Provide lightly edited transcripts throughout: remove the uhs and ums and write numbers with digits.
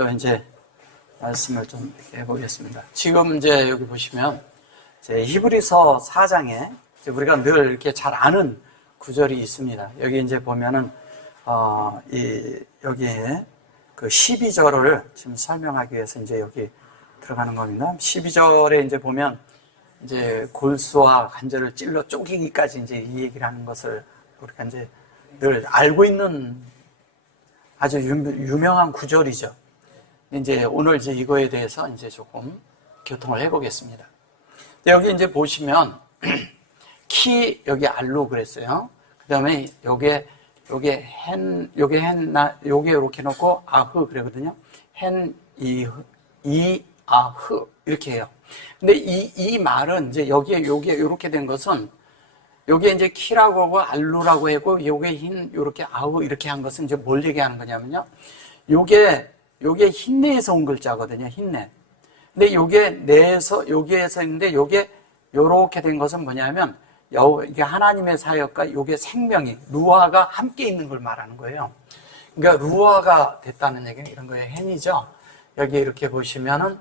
또 이제 말씀을 좀 해보겠습니다. 지금 이제 여기 보시면 이제 히브리서 4장에 이제 우리가 늘 이렇게 잘 아는 구절이 있습니다. 여기 이제 보면은 여기에 그 12절을 지금 설명하기 위해서 이제 여기 들어가는 겁니다. 12절에 이제 보면 이제 골수와 관절을 찔러 쪼개기까지 이제 이 얘기를 하는 것을 우리가 이제 늘 알고 있는 아주 유명한 구절이죠. 이제 오늘 이제 이거에 대해서 이제 조금 교통을 해보겠습니다. 여기 이제 보시면 여기 알로 그랬어요. 그 다음에 요게 이렇게 놓고 아흐 그러거든요. 아흐 이렇게 해요. 근데 이 말은 이제 요게 이렇게 된 것은 요게 이제 키라고 하고 알루라고 하고 요게 요렇게 아흐 이렇게 한 것은 이제 뭘 얘기하는 거냐면요. 요게 흰내에서 온 글자거든요. 흰내. 근데 여기에서 있는데 요게 요렇게 된 것은 뭐냐면 이게 하나님의 사역과 요게 생명이 루아가 함께 있는 걸 말하는 거예요. 그러니까 루아가 됐다는 얘기는 이런 거예요. 헨이죠. 여기 이렇게 보시면은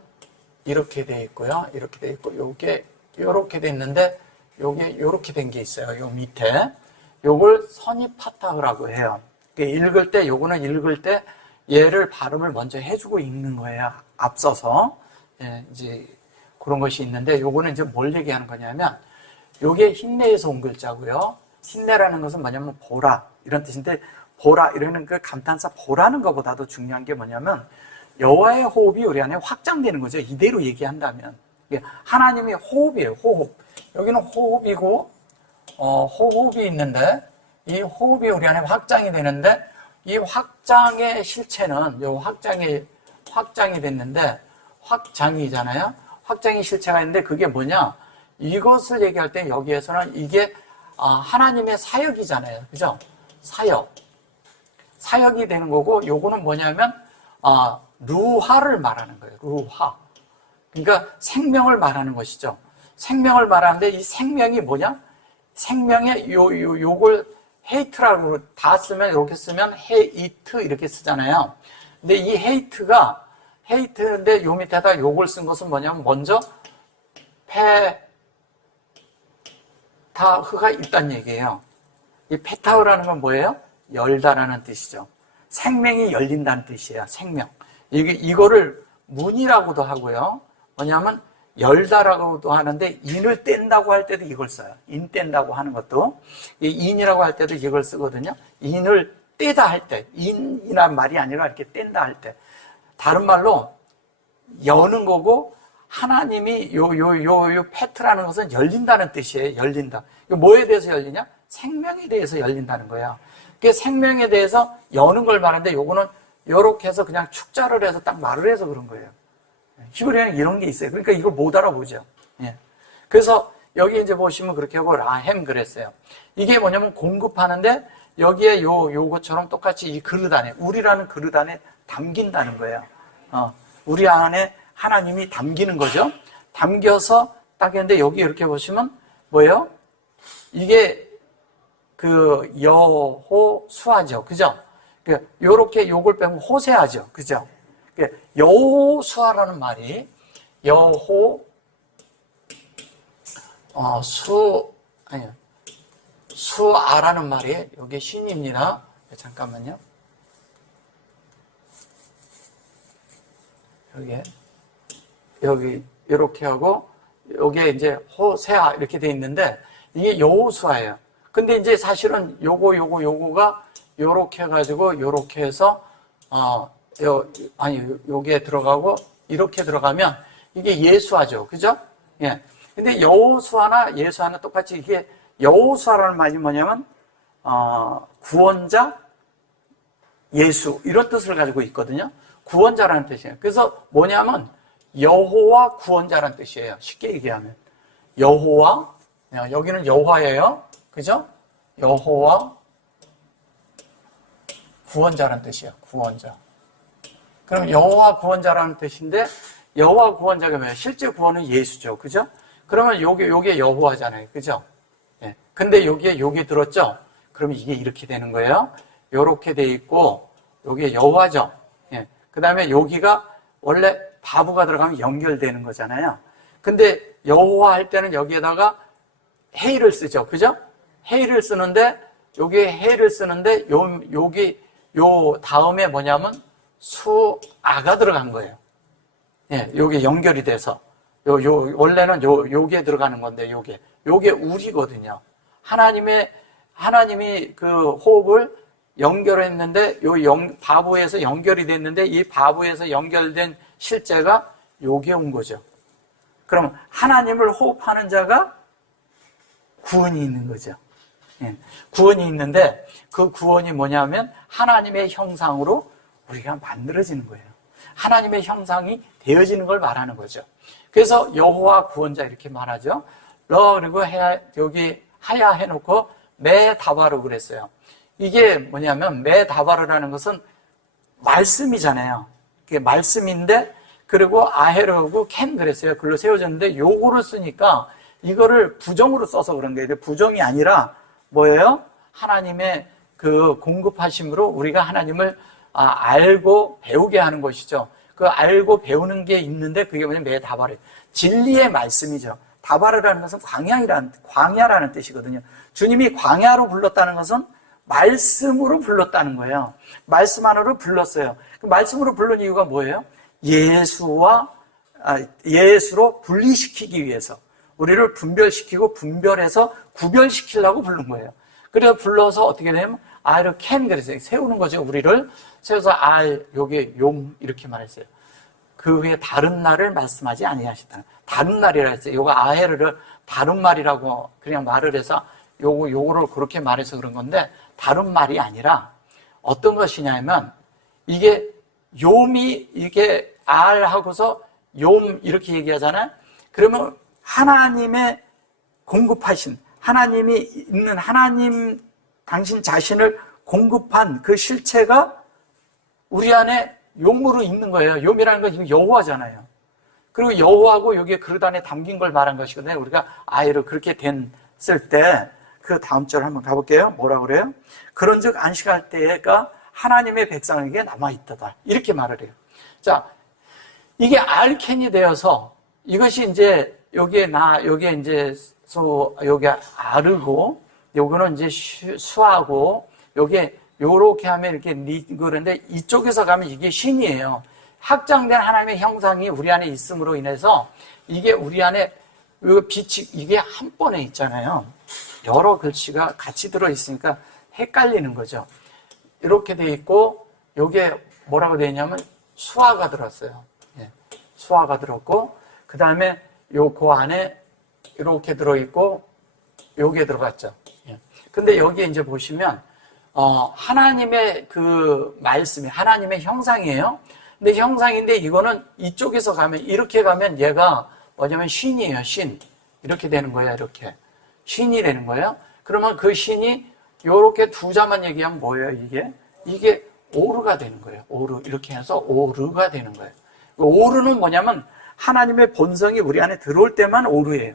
이렇게 돼 있고요. 이렇게 돼 있고 요게 요렇게 돼 있는데 요게 요렇게 된 게 있어요. 요 밑에 요걸 선입파타흐라고 해요. 읽을 때 요거는 읽을 때 얘를 발음을 먼저 해주고 읽는 거예요. 앞서서. 예, 이제 그런 것이 있는데 요거는 이제 뭘 얘기하는 거냐면 요게 흰내에서 온 글자고요. 흰내라는 것은 뭐냐면 보라 이런 뜻인데 보라 이러는 그 감탄사 보라는 것보다도 중요한 게 뭐냐면 여호와의 호흡이 우리 안에 확장되는 거죠. 이대로 얘기한다면 하나님이 호흡이에요. 호흡. 여기는 호흡이고 호흡이 있는데 이 호흡이 우리 안에 확장이 되는데 이 확장의 실체는 요 확장이 됐는데 확장이잖아요. 확장의 실체가 있는데 그게 뭐냐? 이것을 얘기할 때 여기에서는 이게 하나님의 사역이잖아요. 그죠? 사역이 되는 거고 요거는 뭐냐면 루하를 말하는 거예요. 루하. 그러니까 생명을 말하는 것이죠. 생명을 말하는데 이 생명이 뭐냐? 생명의 요걸 헤이트라고 다 쓰면 이렇게 쓰면 헤이트 이렇게 쓰잖아요. 근데 이 헤이트인데 요 밑에다 요걸 쓴 것은 뭐냐면 먼저 페타흐가 있다는 얘기예요. 이 페타흐라는 건 뭐예요? 열다라는 뜻이죠. 생명이 열린다는 뜻이에요. 생명. 이거를 문이라고도 하고요. 뭐냐면 열다라고도 하는데 인을 뗀다고 할 때도 이걸 써요. 인 뗀다고 하는 것도 인이라고 할 때도 이걸 쓰거든요. 인을 떼다 할 때, 인이란 말이 아니라 이렇게 뗀다 할 때. 다른 말로 여는 거고 하나님이 요 페트라는 것은 열린다는 뜻이에요. 열린다. 이거 뭐에 대해서 열리냐? 생명에 대해서 열린다는 거야. 그 생명에 대해서 여는 걸 말하는데 요거는 요렇게 해서 그냥 축자를 해서 딱 말을 해서 그런 거예요. 히브리어는 이런 게 있어요. 그러니까 이걸 못 알아보죠. 예. 그래서 여기 이제 보시면 그렇게 하고 라햄 그랬어요. 이게 뭐냐면 공급하는데 여기에 요것처럼 똑같이 이 그릇 안에, 우리라는 그릇 안에 담긴다는 거예요. 우리 안에 하나님이 담기는 거죠. 담겨서 딱 했는데 여기 이렇게 보시면 뭐예요? 이게 그 여호수아죠. 그죠? 요렇게 요걸 빼면 호세아죠. 그죠? 여호수아라는 말이 수아라는 말이 여기 신입니다. 잠깐만요. 여기 이렇게 하고 여기에 이제 호세아 이렇게 돼 있는데 이게 여호수아예요. 근데 이제 사실은 요거가 요렇게 해가지고 요렇게 해서 요게 들어가고 이렇게 들어가면 이게 예수아죠. 그죠? 예. 근데 여호수아나 예수아는 똑같이 이게 여호수아라는 말이 뭐냐면 구원자, 예수 이런 뜻을 가지고 있거든요. 구원자라는 뜻이에요. 그래서 뭐냐면 여호와 구원자라는 뜻이에요. 쉽게 얘기하면 여호와, 여기는 여호와예요. 그죠? 여호와 구원자라는 뜻이에요. 구원자. 그럼 여호와 구원자라는 뜻인데 여호와 구원자가 뭐예요? 실제 구원은 예수죠. 그죠? 그러면 요게 여호와잖아요. 그죠? 예. 근데 여기 들었죠? 그러면 이게 이렇게 되는 거예요. 요렇게 돼 있고 요게 여호와죠. 예. 그 그 다음에 여기가 원래 바브가 들어가면 연결되는 거잖아요. 근데 여호와 할 때는 여기에다가 헤이를 쓰죠. 그죠? 헤이를 쓰는데, 여기에 헤이를 쓰는데, 여기, 요 다음에 뭐냐면 수아가 들어간 거예요. 예, 요게 연결이 돼서. 원래는 요게 들어가는 건데, 요게 우리거든요. 하나님이 그 호흡을 연결했는데, 바브에서 연결이 됐는데, 이 바브에서 연결된 실제가 요게 온 거죠. 그럼 하나님을 호흡하는 자가 구원이 있는 거죠. 예, 구원이 있는데, 그 구원이 뭐냐면 하나님의 형상으로 우리가 만들어지는 거예요. 하나님의 형상이 되어지는 걸 말하는 거죠. 그래서 여호와 구원자 이렇게 말하죠. 그리고 여기 하야 해놓고 메다바르 그랬어요. 이게 뭐냐면 메다바르라는 것은 말씀이잖아요. 그게 말씀인데, 그리고 아헤르고 캔 그랬어요. 글로 세워졌는데 요거를 쓰니까 이거를 부정으로 써서 그런 거예요. 부정이 아니라 뭐예요? 하나님의 그 공급하심으로 우리가 하나님을 알고 배우게 하는 것이죠. 그 알고 배우는 게 있는데 그게 뭐냐면 메다바르, 진리의 말씀이죠. 다바르라는 것은 광야라는 뜻이거든요. 주님이 광야로 불렀다는 것은 말씀으로 불렀다는 거예요. 말씀 안으로 불렀어요. 그 말씀으로 부른 이유가 뭐예요? 예수로 분리시키기 위해서, 우리를 분별시키고 분별해서 구별시키려고 부른 거예요. 그래서 불러서 어떻게 되냐면 아이를 캔 그랬어요. 세우는 거죠. 우리를 세워서 요게 용 이렇게 말했어요. 그 후에 다른 날을 말씀하지 아니하시다. 다른 날이라 했어요. 요거 아헤르를 다른 말이라고 그냥 말을 해서 요거를 그렇게 말해서 그런 건데, 다른 말이 아니라 어떤 것이냐면, 이게 요미, 이게 알하고서 욤 이렇게 얘기하잖아요. 그러면 하나님의 공급하신, 하나님이 있는 하나님 당신 자신을 공급한 그 실체가 우리 안에 용으로 있는 거예요. 용이라는 건 지금 여호와잖아요. 그리고 여호와고 여기에 그릇 안에 담긴 걸 말한 것이거든요. 우리가 아이를 그렇게 됐을 때, 그 다음 절 한번 가볼게요. 뭐라 그래요? 그런즉 안식할 때가 하나님의 백성에게 남아있다다. 이렇게 말을 해요. 자, 이게 알캔이 되어서 이것이 이제 여기에 이제 여기 아르고, 요거는 이제 수하고, 요게 요렇게 하면 이렇게 그런데 이쪽에서 가면 이게 신이에요. 확장된 하나님의 형상이 우리 안에 있음으로 인해서 이게 우리 안에 빛이 이게 한 번에 있잖아요. 여러 글씨가 같이 들어있으니까 헷갈리는 거죠. 이렇게 돼 있고, 요게 뭐라고 되어 있냐면 수화가 들었어요. 예, 수화가 들었고, 그 다음에 그 안에 이렇게 들어있고, 요게 들어갔죠. 예. 근데 여기 이제 보시면 하나님의 그 말씀이 하나님의 형상이에요. 근데 형상인데 이거는 이쪽에서 가면, 이렇게 가면 얘가 뭐냐면 신이에요. 신. 이렇게 되는 거예요. 이렇게. 신이 되는 거예요. 그러면 그 신이 요렇게 두 자만 얘기하면 뭐예요? 이게 오르가 되는 거예요. 오르. 이렇게 해서 오르가 되는 거예요. 오르는 뭐냐면 하나님의 본성이 우리 안에 들어올 때만 오르예요.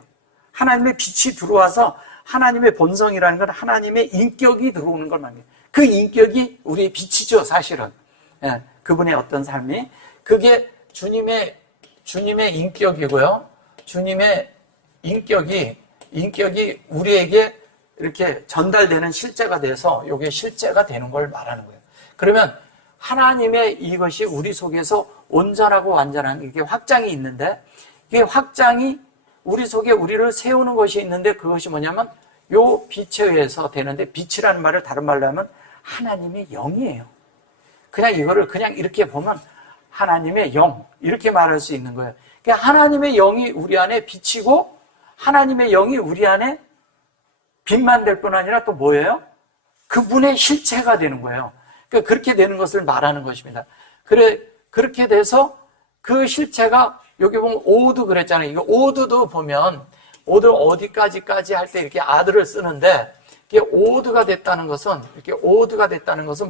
하나님의 빛이 들어와서 하나님의 본성이라는 건 하나님의 인격이 들어오는 걸 말해요. 그 인격이 우리의 빛이죠, 사실은. 예, 그분의 어떤 삶이. 그게 주님의 인격이고요. 주님의 인격이 우리에게 이렇게 전달되는 실제가 돼서 이게 실제가 되는 걸 말하는 거예요. 그러면 하나님의 이것이 우리 속에서 온전하고 완전한 이게 확장이 있는데, 이게 확장이 우리 속에 우리를 세우는 것이 있는데, 그것이 뭐냐면 요 빛에 의해서 되는데, 빛이라는 말을 다른 말로 하면 하나님의 영이에요. 그냥 이거를 그냥 이렇게 보면 하나님의 영, 이렇게 말할 수 있는 거예요. 그러니까 하나님의 영이 우리 안에 비치고, 하나님의 영이 우리 안에 빛만 될 뿐 아니라 또 뭐예요? 그분의 실체가 되는 거예요. 그러니까 그렇게 되는 것을 말하는 것입니다. 그렇게 돼서 그 실체가, 여기 보면 오드 그랬잖아요. 이거 오드도 보면, 오드 어디까지 할 때 이렇게 아들을 쓰는데, 이게 오드가 됐다는 것은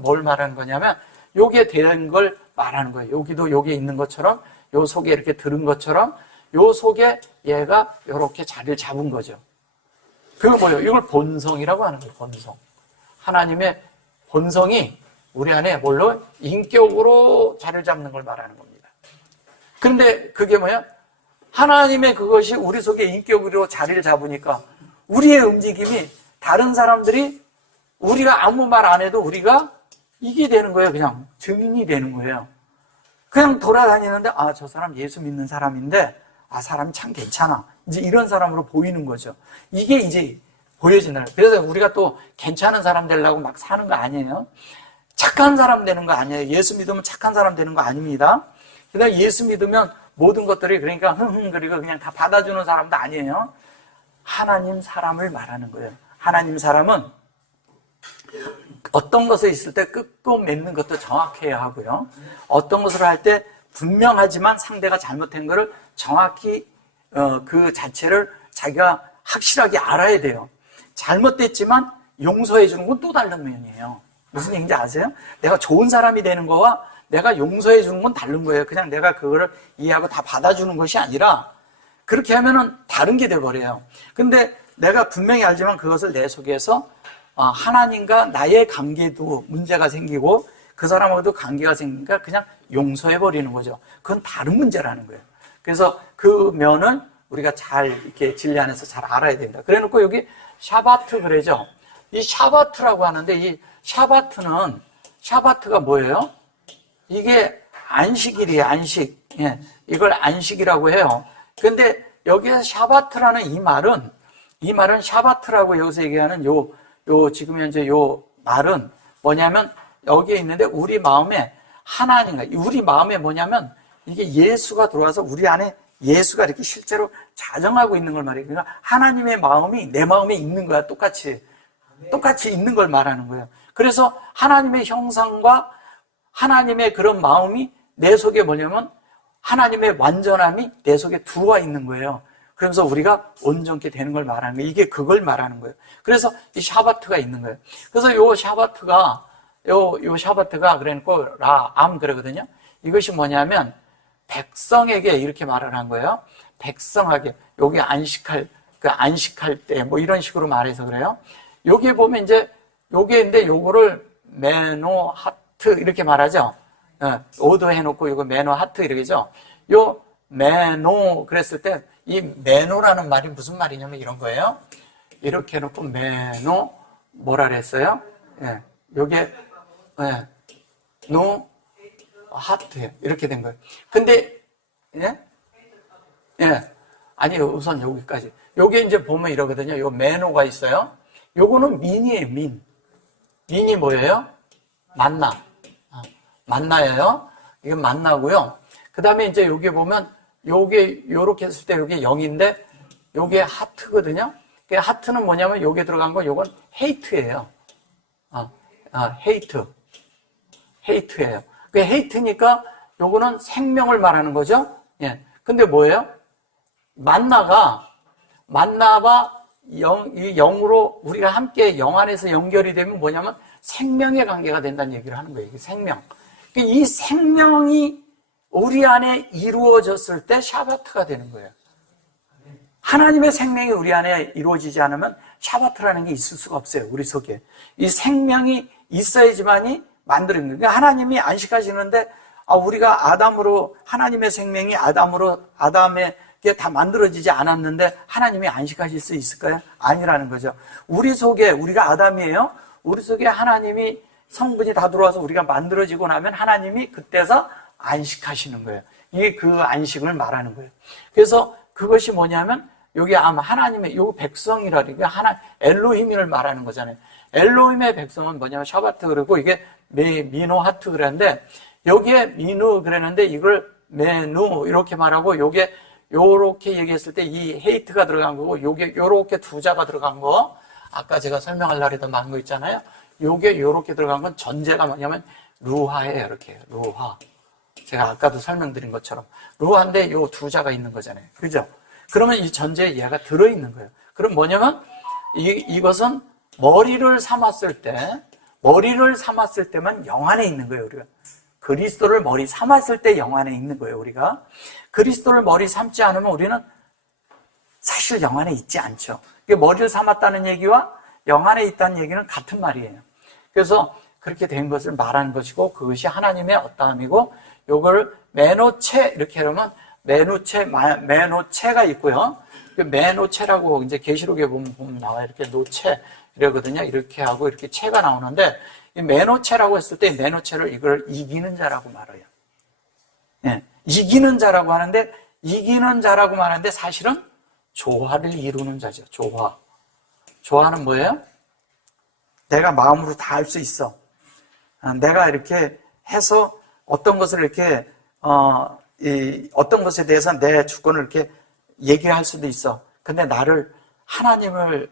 뭘 말하는 거냐면, 요게 된 걸 말하는 거예요. 여기도 요게 있는 것처럼, 요 속에 이렇게 들은 것처럼, 요 속에 얘가 요렇게 자리를 잡은 거죠. 그거 뭐예요? 이걸 본성이라고 하는 거예요, 본성. 하나님의 본성이 우리 안에 뭘로? 인격으로 자리를 잡는 걸 말하는 겁니다. 그런데 그게 뭐야? 하나님의 그것이 우리 속에 인격으로 자리를 잡으니까 우리의 움직임이 다른 사람들이 우리가 아무 말 안 해도 우리가 이게 되는 거예요. 그냥 증인이 되는 거예요. 그냥 돌아다니는데 저 사람 예수 믿는 사람인데 사람이 참 괜찮아. 이제 이런 사람으로 보이는 거죠. 이게 이제 보여지는 거예요. 그래서 우리가 또 괜찮은 사람 되려고 막 사는 거 아니에요. 착한 사람 되는 거 아니에요. 예수 믿으면 착한 사람 되는 거 아닙니다. 그다음 예수 믿으면 모든 것들이 그러니까 흥흥거리고 그냥 다 받아주는 사람도 아니에요. 하나님 사람을 말하는 거예요. 하나님 사람은 어떤 것에 있을 때 끝도 맺는 것도 정확해야 하고요. 어떤 것을 할 때 분명하지만 상대가 잘못한 것을 정확히 그 자체를 자기가 확실하게 알아야 돼요. 잘못됐지만 용서해 주는 건 또 다른 면이에요. 무슨 얘기인지 아세요? 내가 좋은 사람이 되는 거와 내가 용서해 주는 건 다른 거예요. 그냥 내가 그거를 이해하고 다 받아주는 것이 아니라 그렇게 하면은 다른 게 돼버려요. 근데 내가 분명히 알지만 그것을 내 속에서 하나님과 나의 관계도 문제가 생기고 그 사람하고도 관계가 생기니까 그냥 용서해버리는 거죠. 그건 다른 문제라는 거예요. 그래서 그 면을 우리가 잘 이렇게 진리 안에서 잘 알아야 됩니다. 그래 놓고 여기 샤바트 그래죠. 이 샤바트라고 하는데 이 샤바트가 뭐예요? 이게 안식일이에요, 안식. 예, 이걸 안식이라고 해요. 근데 여기서 샤바트라는 이 말은 샤바트라고 여기서 얘기하는 지금 현재 요 말은 뭐냐면 여기에 있는데 우리 마음에 하나님과 우리 마음에 뭐냐면 이게 예수가 들어와서 우리 안에 예수가 이렇게 실제로 자정하고 있는 걸 말해요. 그러니까 하나님의 마음이 내 마음에 있는 거야. 똑같이 있는 걸 말하는 거예요. 그래서 하나님의 형상과 하나님의 그런 마음이 내 속에 뭐냐면 하나님의 완전함이 내 속에 들어와 있는 거예요. 그러면서 우리가 온전케 되는 걸 말하는 거예요. 이게 그걸 말하는 거예요. 그래서 이 샤바트가 있는 거예요. 그래서 요 샤바트가 그러니까 라암 그러거든요. 이것이 뭐냐면 백성에게 이렇게 말을 한 거예요. 백성에게 여기 안식할 때 뭐 이런 식으로 말해서 그래요. 여기에 보면 이제 요게인데 요거를 메노 하트 이렇게 말하죠. 오도 해놓고 요거 메노 하트 이러죠. 요 메노 그랬을 때 이 메노라는 말이 무슨 말이냐면 이런 거예요. 이렇게 해놓고 메노 뭐라 그랬어요? 예, 요게 노 하트 이렇게 된 거예요. 근데 아니 우선 여기까지. 요게 이제 보면 이러거든요. 요 메노가 있어요. 요거는 민이에요, 민. 민이 뭐예요? 만나예요. 이게 만나고요. 그 다음에 이제 여기 보면 요게 요렇게 했을 때 요게 0인데 요게 하트거든요. 그 하트는 뭐냐면 요게 들어간 거 요건 헤이트예요. 헤이트예요. 그 헤이트니까 요거는 생명을 말하는 거죠. 예. 근데 뭐예요? 만나가 영으로 우리가 함께 영 안에서 연결이 되면 뭐냐면 생명의 관계가 된다는 얘기를 하는 거예요. 이게 생명. 이 생명이 우리 안에 이루어졌을 때 샤바트가 되는 거예요. 하나님의 생명이 우리 안에 이루어지지 않으면 샤바트라는 게 있을 수가 없어요. 우리 속에. 이 생명이 있어야지만이 만들어진 거예요. 그러니까 하나님이 안식하시는데 우리가 아담으로 하나님의 생명이 아담에게 다 만들어지지 않았는데 하나님이 안식하실 수 있을까요? 아니라는 거죠. 우리 속에 우리가 아담이에요. 우리 속에 하나님이 성분이 다 들어와서 우리가 만들어지고 나면 하나님이 그때서 안식하시는 거예요. 이게 그 안식을 말하는 거예요. 그래서 그것이 뭐냐면 여기 아마 하나님의 요 백성이라 그러니까 엘로힘을 말하는 거잖아요. 엘로힘의 백성은 뭐냐면 샤바트 그러고 이게 미노 하트 그랬는데 여기에 미누 그랬는데 이걸 메누 이렇게 말하고 요게 요렇게 얘기했을 때 이 헤이트가 들어간 거고 요게 요렇게 두 자가 들어간 거 아까 제가 설명하려고 했던 많은 거 있잖아요. 요게 요렇게 들어간 건 전제가 뭐냐면 루하예요. 이렇게 루하. 제가 아까도 설명드린 것처럼 루하인데 요 두 자가 있는 거잖아요. 그죠? 그러면 이 전제에 얘가 들어있는 거예요. 그럼 뭐냐면 이것은 머리를 삼았을 때만 영 안에 있는 거예요. 우리가 그리스도를 머리 삼았을 때 영 안에 있는 거예요. 우리가 그리스도를 머리 삼지 않으면 우리는 사실 영 안에 있지 않죠. 머리를 삼았다는 얘기와 영 안에 있다는 얘기는 같은 말이에요. 그래서 그렇게 된 것을 말하는 것이고, 그것이 하나님의 어떠함이고, 요걸 메노체 이렇게 하면 메노체가 있고요. 그 메노체라고 이제 계시록에 보면 나와요. 이렇게 노체 이러거든요. 이렇게 하고 이렇게 체가 나오는데, 이 메노체라고 했을 때 메노체를 이걸 이기는 자라고 말해요. 예, 이기는 자라고 하는데, 이기는 자라고 말하는데 사실은 조화를 이루는 자죠. 조화. 조화는 뭐예요? 내가 마음으로 다 할 수 있어. 내가 이렇게 해서 어떤 것을 이렇게 어떤 것에 대해서 내 주권을 이렇게 얘기할 수도 있어. 근데 나를 하나님을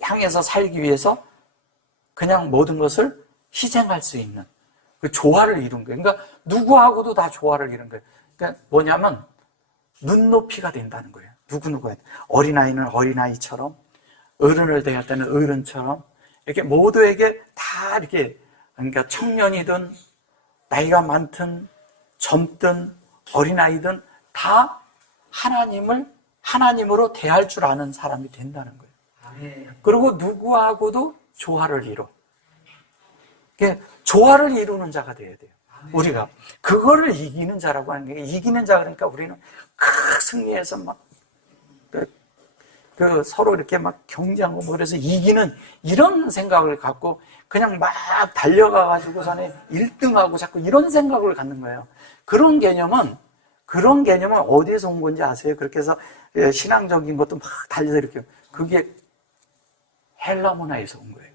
향해서 살기 위해서 그냥 모든 것을 희생할 수 있는 그 조화를 이룬 거예요. 그러니까 누구하고도 다 조화를 이룬 거예요. 그러니까 뭐냐면 눈높이가 된다는 거예요. 누구누구에 어린아이는 어린아이처럼, 어른을 대할 때는 어른처럼, 이렇게 모두에게 다 이렇게, 그러니까 청년이든 나이가 많든 젊든 어린아이든 다 하나님으로 대할 줄 아는 사람이 된다는 거예요. 그리고 누구하고도 조화를 이뤄. 조화를 이루는 자가 돼야 돼요. 우리가 그거를 이기는 자라고 하는 게, 이기는 자 그러니까 우리는 승리해서 막 서로 이렇게 막 경쟁하고 뭐 그래서 이기는 이런 생각을 갖고 그냥 막 달려가가지고서는 1등하고 자꾸 이런 생각을 갖는 거예요. 그런 개념은 어디에서 온 건지 아세요? 그렇게 해서 신앙적인 것도 막 달려서 이렇게, 그게 헬라 문화에서 온 거예요.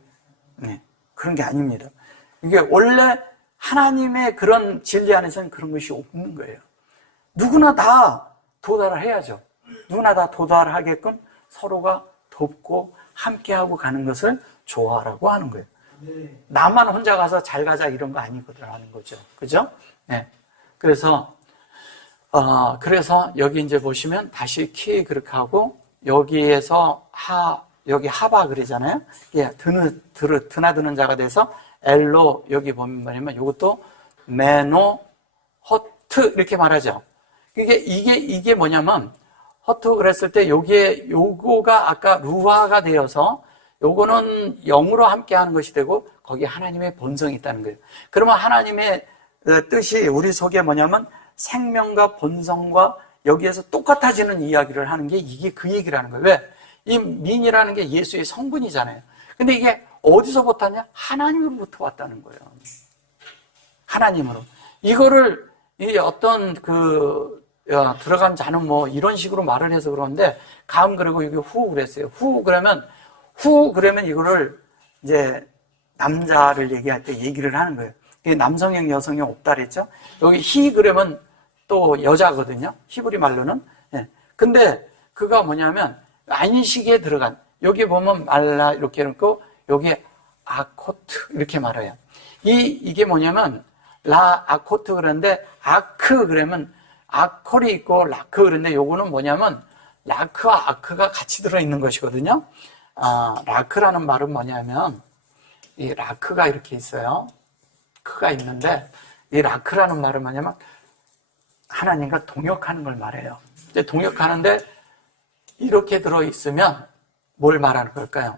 네, 그런 게 아닙니다. 이게 원래 하나님의 그런 진리 안에서는 그런 것이 없는 거예요. 누구나 다 도달을 해야죠. 누구나 다 도달하게끔 서로가 돕고 함께하고 가는 것을 조화라고 하는 거예요. 나만 혼자 가서 잘 가자 이런 거 아니거든 하는 거죠. 그죠? 네. 그래서 여기 이제 보시면 다시 키 그렇게 하고, 여기에서 여기 하바 그러잖아요. 예, 드나드는 자가 돼서 엘로, 여기 보면 뭐냐면 이것도 메노 허트 이렇게 말하죠. 이게 뭐냐면, 허트 그랬을 때 요거가 아까 루아가 되어서 요거는 영으로 함께 하는 것이 되고, 거기에 하나님의 본성이 있다는 거예요. 그러면 하나님의 뜻이 우리 속에 뭐냐면 생명과 본성과 여기에서 똑같아지는 이야기를 하는 게, 이게 그 얘기라는 거예요. 왜? 이 민이라는 게 예수의 성분이잖아요. 근데 이게 어디서부터 왔냐? 하나님으로부터 왔다는 거예요. 하나님으로. 이거를 어떤 들어간 자는 뭐 이런 식으로 말을 해서 그러는데, 그리고 여기 후 그랬어요. 후 그러면 이거를 이제 남자를 얘기할 때 얘기를 하는 거예요. 남성형, 여성형 없다 그랬죠? 여기 히 그러면 또 여자거든요. 히브리 말로는. 예. 근데 그가 뭐냐면 안식에 들어간, 여기 보면 말라 이렇게 해놓고 여기에 아코트 이렇게 말해요. 이게 뭐냐면 아코트 그러는데, 아크 그러면 아콜이 있고 라크 그런데 요거는 뭐냐면 라크와 아크가 같이 들어있는 것이거든요. 라크라는 말은 뭐냐면, 이 라크가 이렇게 있어요. 크가 있는데, 이 라크라는 말은 뭐냐면 하나님과 동역하는 걸 말해요. 이제 동역하는데 이렇게 들어있으면 뭘 말하는 걸까요?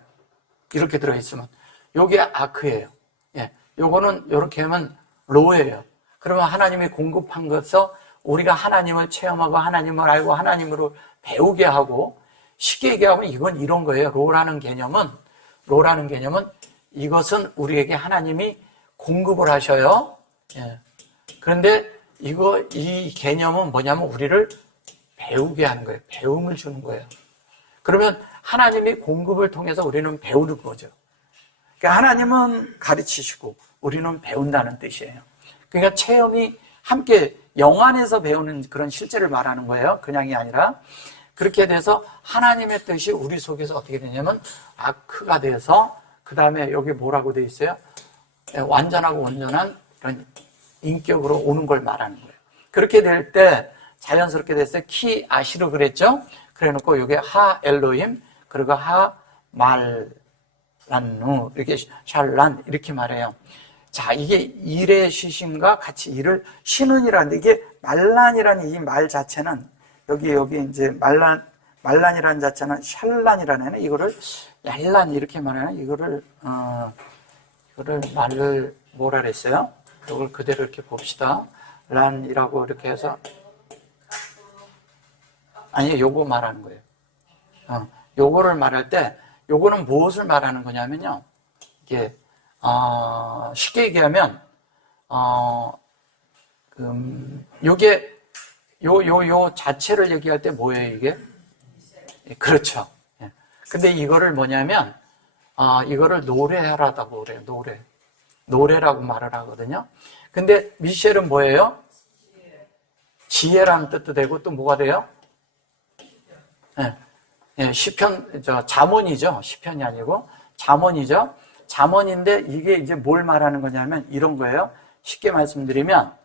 이렇게 들어있으면 요게 아크예요. 예, 요거는 이렇게 하면 로예요. 그러면 하나님이 공급한 것에서 우리가 하나님을 체험하고 하나님을 알고 하나님으로 배우게 하고, 쉽게 얘기하면 이건 이런 거예요. 로라는 개념은 이것은 우리에게 하나님이 공급을 하셔요. 예. 그런데 이 개념은 뭐냐면 우리를 배우게 하는 거예요. 배움을 주는 거예요. 그러면 하나님이 공급을 통해서 우리는 배우는 거죠. 그러니까 하나님은 가르치시고 우리는 배운다는 뜻이에요. 그러니까 체험이 함께 영안에서 배우는 그런 실제를 말하는 거예요. 그냥이 아니라. 그렇게 돼서 하나님의 뜻이 우리 속에서 어떻게 되냐면 아크가 돼서, 그 다음에 여기 뭐라고 돼 있어요? 완전하고 온전한 이런 인격으로 오는 걸 말하는 거예요. 그렇게 될 때 자연스럽게 됐어요. 키 아시르 그랬죠? 그래 놓고 여기 하 엘로힘, 그리고 하 말란누, 이렇게 샬란 이렇게 말해요. 자, 이게 일의 쉬심과 같이 일을 쉬는이라는데, 이게 말란이라는 이 말 자체는 여기 이제 말란이라는 자체는 샬란이라는, 이거를 얄란 이렇게 말하는, 이거를 말을 뭐라 그랬어요? 이걸 그대로 이렇게 봅시다. 란이라고 이렇게 해서 아니 요거 말하는 거예요. 요거를 말할 때 요거는 무엇을 말하는 거냐면요. 이게 쉽게 얘기하면 요게 요 자체를 얘기할 때 뭐예요, 이게? 그렇죠. 예. 근데 이거를 뭐냐면 이거를 노래하라고 그래요. 노래라고 말을 하거든요. 근데 미셸은 뭐예요? 지혜라는 뜻도 되고 또 뭐가 돼요? 예. 예, 시편, 잠언이죠. 시편이 아니고 잠언이죠. 잠언인데 이게 이제 뭘 말하는 거냐면 이런 거예요. 쉽게 말씀드리면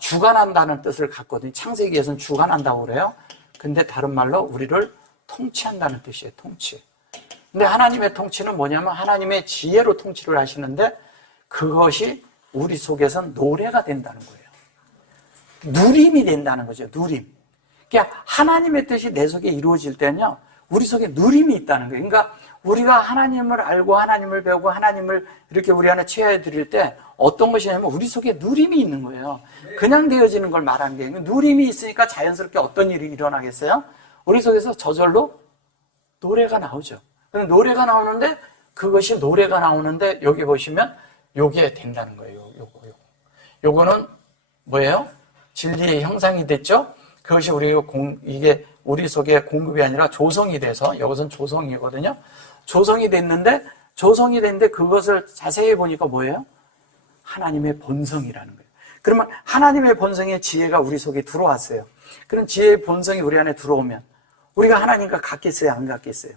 주관한다는 뜻을 갖거든요. 창세기에서는 주관한다고 그래요. 근데 다른 말로 우리를 통치한다는 뜻이에요. 통치. 근데 하나님의 통치는 뭐냐면 하나님의 지혜로 통치를 하시는데 그것이 우리 속에선 노래가 된다는 거예요. 누림이 된다는 거죠. 누림. 그러니까 하나님의 뜻이 내 속에 이루어질 때는요, 우리 속에 누림이 있다는 거예요. 그러니까 우리가 하나님을 알고 하나님을 배우고 하나님을 이렇게 우리 안에 체화해 드릴 때 어떤 것이냐면 우리 속에 누림이 있는 거예요. 그냥 되어지는 걸 말하는 게 누림이 있으니까 자연스럽게 어떤 일이 일어나겠어요? 우리 속에서 저절로 노래가 나오죠. 노래가 나오는데 그것이 노래가 나오는데 여기 보시면 요게 된다는 거예요. 요거는 뭐예요? 진리의 형상이 됐죠? 그것이 이게 우리 속에 공급이 아니라 조성이 돼서, 이것은 조성이거든요. 조성이 됐는데 그것을 자세히 보니까 뭐예요? 하나님의 본성이라는 거예요. 그러면 하나님의 본성의 지혜가 우리 속에 들어왔어요. 그런 지혜의 본성이 우리 안에 들어오면 우리가 하나님과 같겠어요? 안 같겠어요?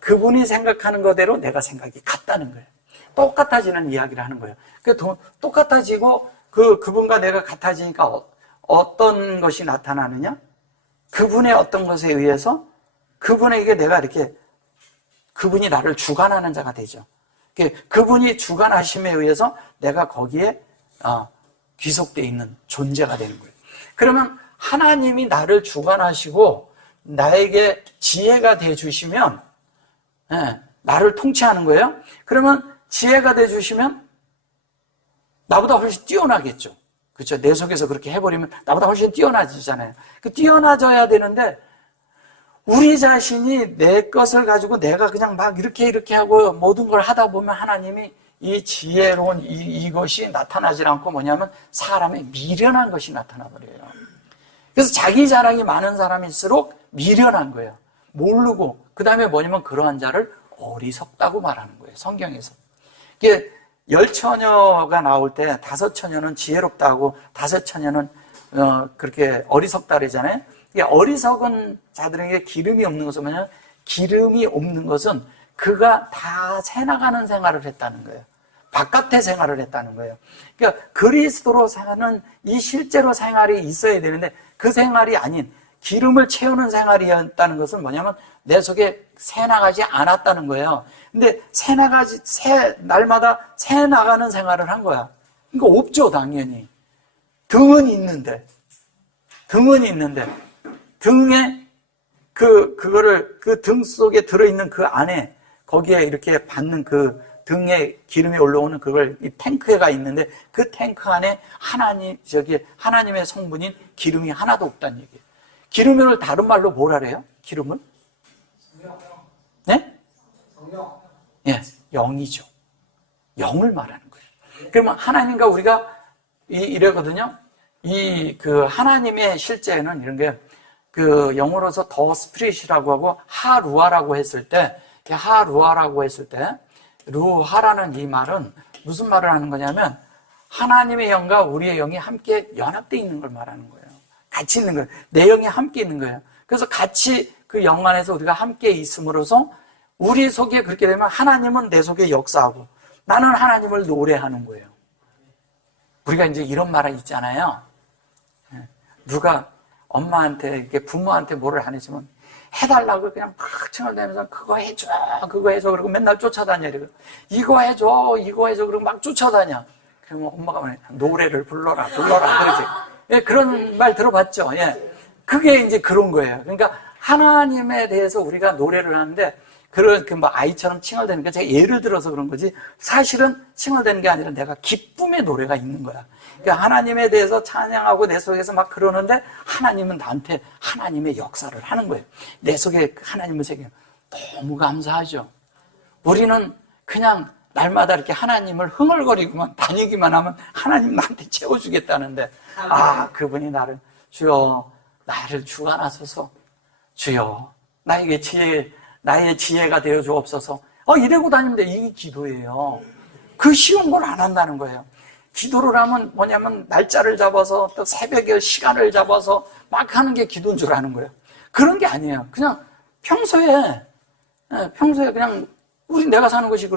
그분이 생각하는 거대로 내가 생각이 같다는 거예요. 똑같아지는 이야기를 하는 거예요. 똑같아지고 그분과 내가 같아지니까 어떤 것이 나타나느냐? 그분의 어떤 것에 의해서 그분에게 내가 이렇게 그분이 나를 주관하는 자가 되죠. 그분이 주관하심에 의해서 내가 거기에 귀속되어 있는 존재가 되는 거예요. 그러면 하나님이 나를 주관하시고 나에게 지혜가 되어주시면 나를 통치하는 거예요. 그러면 지혜가 되어주시면 나보다 훨씬 뛰어나겠죠. 그렇죠? 내 속에서 그렇게 해버리면 나보다 훨씬 뛰어나지잖아요. 뛰어나져야 되는데 우리 자신이 내 것을 가지고 내가 그냥 막 이렇게 하고 모든 걸 하다 보면 하나님이 이 지혜로운 이것이 나타나질 않고 뭐냐면 사람의 미련한 것이 나타나버려요. 그래서 자기 자랑이 많은 사람일수록 미련한 거예요. 모르고 그 다음에 뭐냐면 그러한 자를 어리석다고 말하는 거예요. 성경에서. 이게 10처녀가 나올 때 5처녀는 지혜롭다고 5처녀는 그렇게 어리석다 그러잖아요. 어리석은 자들에게 기름이 없는 것은 뭐냐면 기름이 없는 것은 그가 다 새나가는 생활을 했다는 거예요. 바깥의 생활을 했다는 거예요. 그러니까 그리스도로 사는 이 실제로 생활이 있어야 되는데 그 생활이 아닌 기름을 채우는 생활이었다는 것은 뭐냐면 내 속에 새나가지 않았다는 거예요. 근데 날마다 새나가는 생활을 한 거야. 그러니까 없죠, 당연히. 등은 있는데 등에 그거를 그 등 속에 들어있는 그 안에 거기에 이렇게 받는 그 등에 기름이 올라오는 그걸 이 탱크가 있는데 그 탱크 안에 하나님의 성분인 기름이 하나도 없다는 얘기예요. 기름을 다른 말로 뭐라 그래요? 기름을? 네? 예, 영이죠. 영을 말하는 거예요. 그러면 하나님과 우리가 이래거든요. 하나님의 실제는 이런 게 영어로서 더 스피릿이라고 하고 하루아라고 했을 때 루하라는 이 말은 무슨 말을 하는 거냐면 하나님의 영과 우리의 영이 함께 연합되어 있는 걸 말하는 거예요. 같이 있는 거예요. 내 영이 함께 있는 거예요. 그래서 같이 그 영 안에서 우리가 함께 있음으로써 우리 속에 그렇게 되면 하나님은 내 속에 역사하고 나는 하나님을 노래하는 거예요. 우리가 이제 이런 말이 있잖아요. 누가 엄마한테, 이렇게 부모한테 뭐를 안 해주면 해달라고 그냥 막 칭얼대면서 그거 해줘, 그러고 맨날 쫓아다녀. 이거 해줘, 그러고 막 쫓아다녀. 그러면 엄마가 말해, 노래를 불러라, 그러지. 예, 그런 말 들어봤죠? 예. 그게 이제 그런 거예요. 그러니까 하나님에 대해서 우리가 노래를 하는데 뭐 아이처럼 칭얼대는 게 제가 예를 들어서 그런 거지, 사실은 칭얼대는 게 아니라 내가 기쁨의 노래가 있는 거야. 그러니까 하나님에 대해서 찬양하고 내 속에서 막 그러는데 하나님은 나한테 하나님의 역사를 하는 거예요. 내 속에 하나님을 새기는. 너무 감사하죠. 우리는 그냥 날마다 이렇게 하나님을 흥얼거리고만 다니기만 하면 하나님 나한테 채워주겠다는데, 그분이 주여 나를 주관하소서, 주여 나의 지혜가 되어 주옵소서. 이러고 다니는데 이게 기도예요. 그 쉬운 걸 안 한다는 거예요. 기도를 하면 뭐냐면 날짜를 잡아서 또 새벽에 시간을 잡아서 막 하는 게 기도인 줄 아는 거예요. 그런 게 아니에요. 그냥 평소에 그냥 내가 사는 것이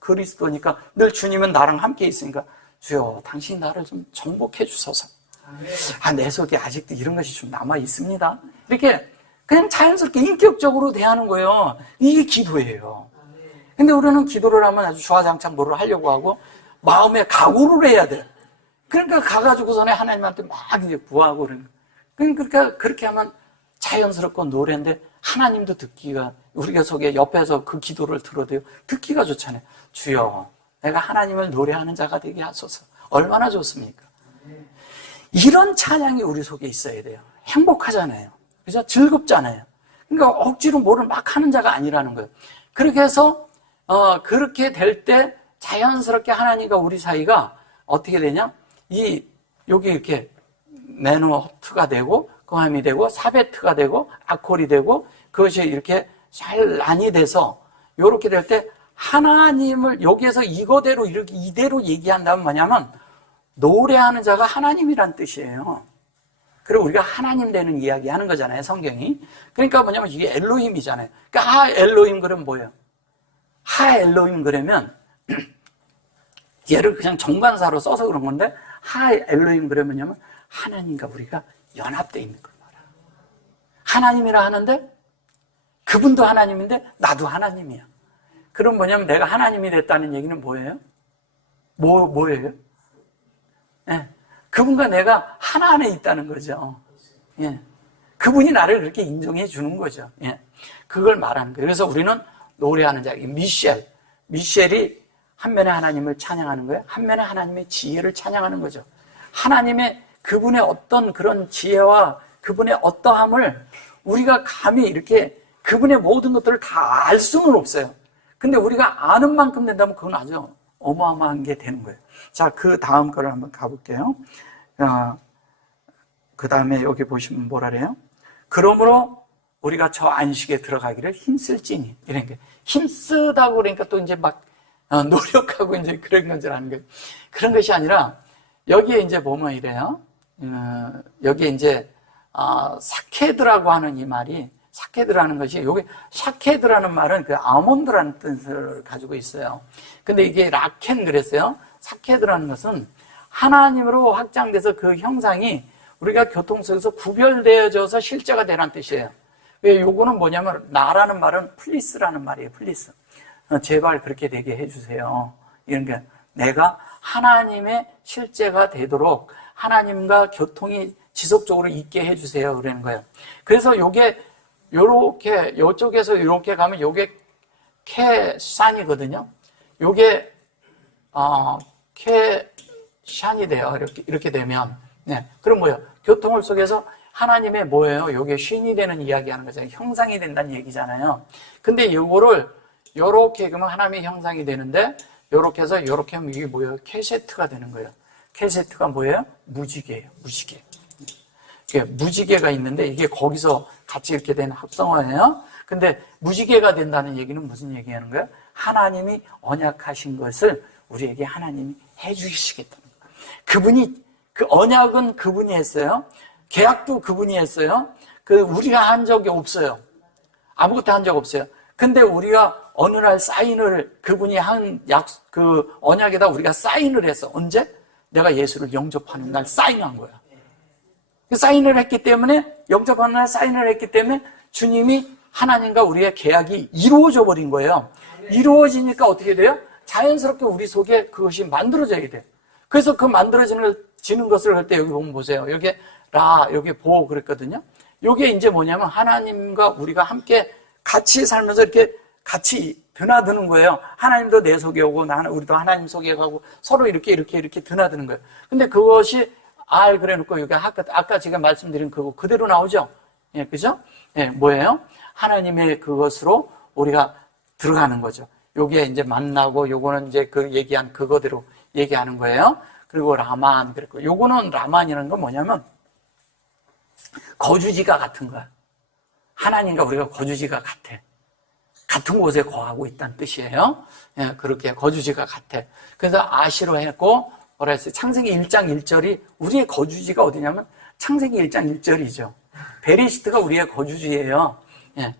그리스도니까 늘 주님은 나랑 함께 있으니까 주여 당신이 나를 좀 정복해 주소서. 내 속에 아직도 이런 것이 좀 남아 있습니다. 이렇게 그냥 자연스럽게 인격적으로 대하는 거예요. 이게 기도예요. 근데 우리는 기도를 하면 아주 주화장창 뭐를 하려고 하고 마음에 각오를 해야 돼. 그러니까 가가지고서는 하나님한테 막 이제 구하고 그러니까 그렇게 하면 자연스럽고 노래인데 하나님도 듣기가, 우리가 속에 옆에서 그 기도를 들어도요 듣기가 좋잖아요. 주여 내가 하나님을 노래하는 자가 되게 하소서. 얼마나 좋습니까? 이런 찬양이 우리 속에 있어야 돼요. 행복하잖아요. 그죠? 즐겁잖아요. 그러니까 억지로 뭐를 막 하는 자가 아니라는 거예요. 그렇게 해서 그렇게 될 때 자연스럽게 하나님과 우리 사이가 어떻게 되냐? 여기 이렇게 메노트가 되고 거함이 되고 사베트가 되고 아콜이 되고 그것이 이렇게 잘 난이 돼서 이렇게 될 때 하나님을 여기에서 이대로 얘기한다면 뭐냐면 노래하는 자가 하나님이란 뜻이에요. 그리고 우리가 하나님 되는 이야기 하는 거잖아요, 성경이. 그러니까 뭐냐면 이게 엘로힘이잖아요. 그러니까 하 엘로힘 그러면 뭐예요? 하 엘로힘 그러면 얘를 그냥 정관사로 써서 그런 건데 하 엘로힘 그러면 뭐냐면 하나님과 우리가 연합되어 있는 걸 말이야. 하나님이라 하는데 그분도 하나님인데 나도 하나님이야. 그럼 뭐냐면 내가 하나님이 됐다는 얘기는 뭐예요? 뭐예요? 예. 그분과 내가 하나 안에 있다는 거죠. 예. 그분이 나를 그렇게 인정해 주는 거죠. 예. 그걸 말하는 거예요. 그래서 우리는 노래하는 자, 미셸이 한면에 하나님을 찬양하는 거예요. 한면에 하나님의 지혜를 찬양하는 거죠. 하나님의 그분의 어떤 그런 지혜와 그분의 어떠함을 우리가 감히 이렇게 그분의 모든 것들을 다 알 수는 없어요. 근데 우리가 아는 만큼 된다면 그건 아주 어마어마한 게 되는 거예요. 자, 그 다음 거를 한번 가볼게요. 그 다음에 여기 보시면 뭐라 그래요? 그러므로 우리가 저 안식에 들어가기를 힘쓸지니. 이런 게. 힘쓰다고 그러니까 또 이제 막 노력하고 이제 그런 건 줄 아는 거예요. 그런 것이 아니라 여기에 이제 보면 이래요. 여기에 이제 사케드라고 하는 이 말이, 사케드라는 것이, 여기 샤케드라는 말은 그 아몬드라는 뜻을 가지고 있어요. 근데 이게 라켄 그랬어요. 사케드라는 것은 하나님으로 확장돼서 그 형상이 우리가 교통 속에서 구별되어져서 실제가 되라는 뜻이에요. 왜 요거는 뭐냐면 나라는 말은 플리스라는 말이에요. 플리스. 제발 그렇게 되게 해주세요. 이런 게 내가 하나님의 실제가 되도록 하나님과 교통이 지속적으로 있게 해주세요. 그러는 거예요. 그래서 요게 요렇게 요쪽에서 요렇게 가면 요게 케산이거든요. 요게 케샨이 돼요. 이렇게 되면. 네. 그럼 뭐예요? 교통을 속에서 하나님의 뭐예요? 요게 쉰이 되는 이야기 하는 거잖아요. 형상이 된다는 얘기잖아요. 근데 요거를 요렇게 그러면 하나님의 형상이 되는데 요렇게 해서 요렇게 하면 이게 뭐예요? 케세트가 되는 거예요. 케세트가 뭐예요? 무지개예요. 무지개. 이게 무지개가 있는데 이게 거기서 같이 이렇게 된 합성어예요. 근데 무지개가 된다는 얘기는 무슨 얘기하는 거예요? 하나님이 언약하신 것을 우리에게 하나님이 해주시겠다는 거예요. 그분이, 그 언약은 그분이 했어요. 계약도 그분이 했어요. 우리가 한 적이 없어요. 아무것도 한 적 없어요. 근데 우리가 어느 날 사인을, 그분이 한 그 언약에다 우리가 사인을 했어. 언제? 내가 예수를 영접하는 날 사인한 거야. 사인을 했기 때문에, 영접하는 날 사인을 했기 때문에 주님이 하나님과 우리의 계약이 이루어져 버린 거예요. 이루어지니까 어떻게 돼요? 자연스럽게 우리 속에 그것이 만들어져야 돼요. 그래서 그 만들어지는 것을 할 때 여기 보면 보세요. 여기 여기 보 그랬거든요. 이게 이제 뭐냐면 하나님과 우리가 함께 같이 살면서 이렇게 같이 드나드는 거예요. 하나님도 내 속에 오고 우리도 하나님 속에 가고 서로 이렇게 드나드는 거예요. 근데 그것이 그래 놓고 여기 아까 제가 말씀드린 그거 그대로 나오죠. 예, 그죠? 예, 뭐예요? 하나님의 그것으로 우리가 들어가는 거죠. 요게 이제 만나고 요거는 이제 그 얘기한 그거대로 얘기하는 거예요. 그리고 라만, 그리고 요거는 라만이라는 건 뭐냐면 거주지가 같은 거야. 하나님과 우리가 거주지가 같아. 같은 곳에 거하고 있다는 뜻이에요. 예, 그렇게 거주지가 같아. 그래서 아시로 했고, 뭐라 했어요? 창세기 1장 1절이 우리의 거주지가 어디냐면 창세기 1장 1절이죠. 베리시트가 우리의 거주지예요. 예.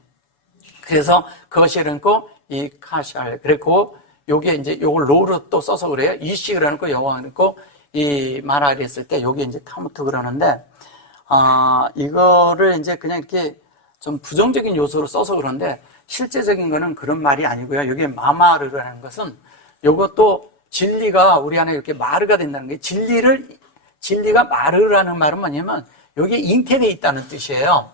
그래서 그것이 그러고 이 카샬, 그리고 요게 이제 요걸 로로 또 써서 그래요. 이시 그러고 여호와 그러고 이 마라리 했을 때 요게 이제 카무트 그러는데, 이거를 이제 그냥 이렇게 좀 부정적인 요소로 써서 그런데 실제적인 거는 그런 말이 아니고요. 여기에 마마르라는 것은 요것도 진리가 우리 안에 이렇게 마르가 된다는 거예요. 진리가 마르라는 말은 뭐냐면 여기에 잉태되어 있다는 뜻이에요.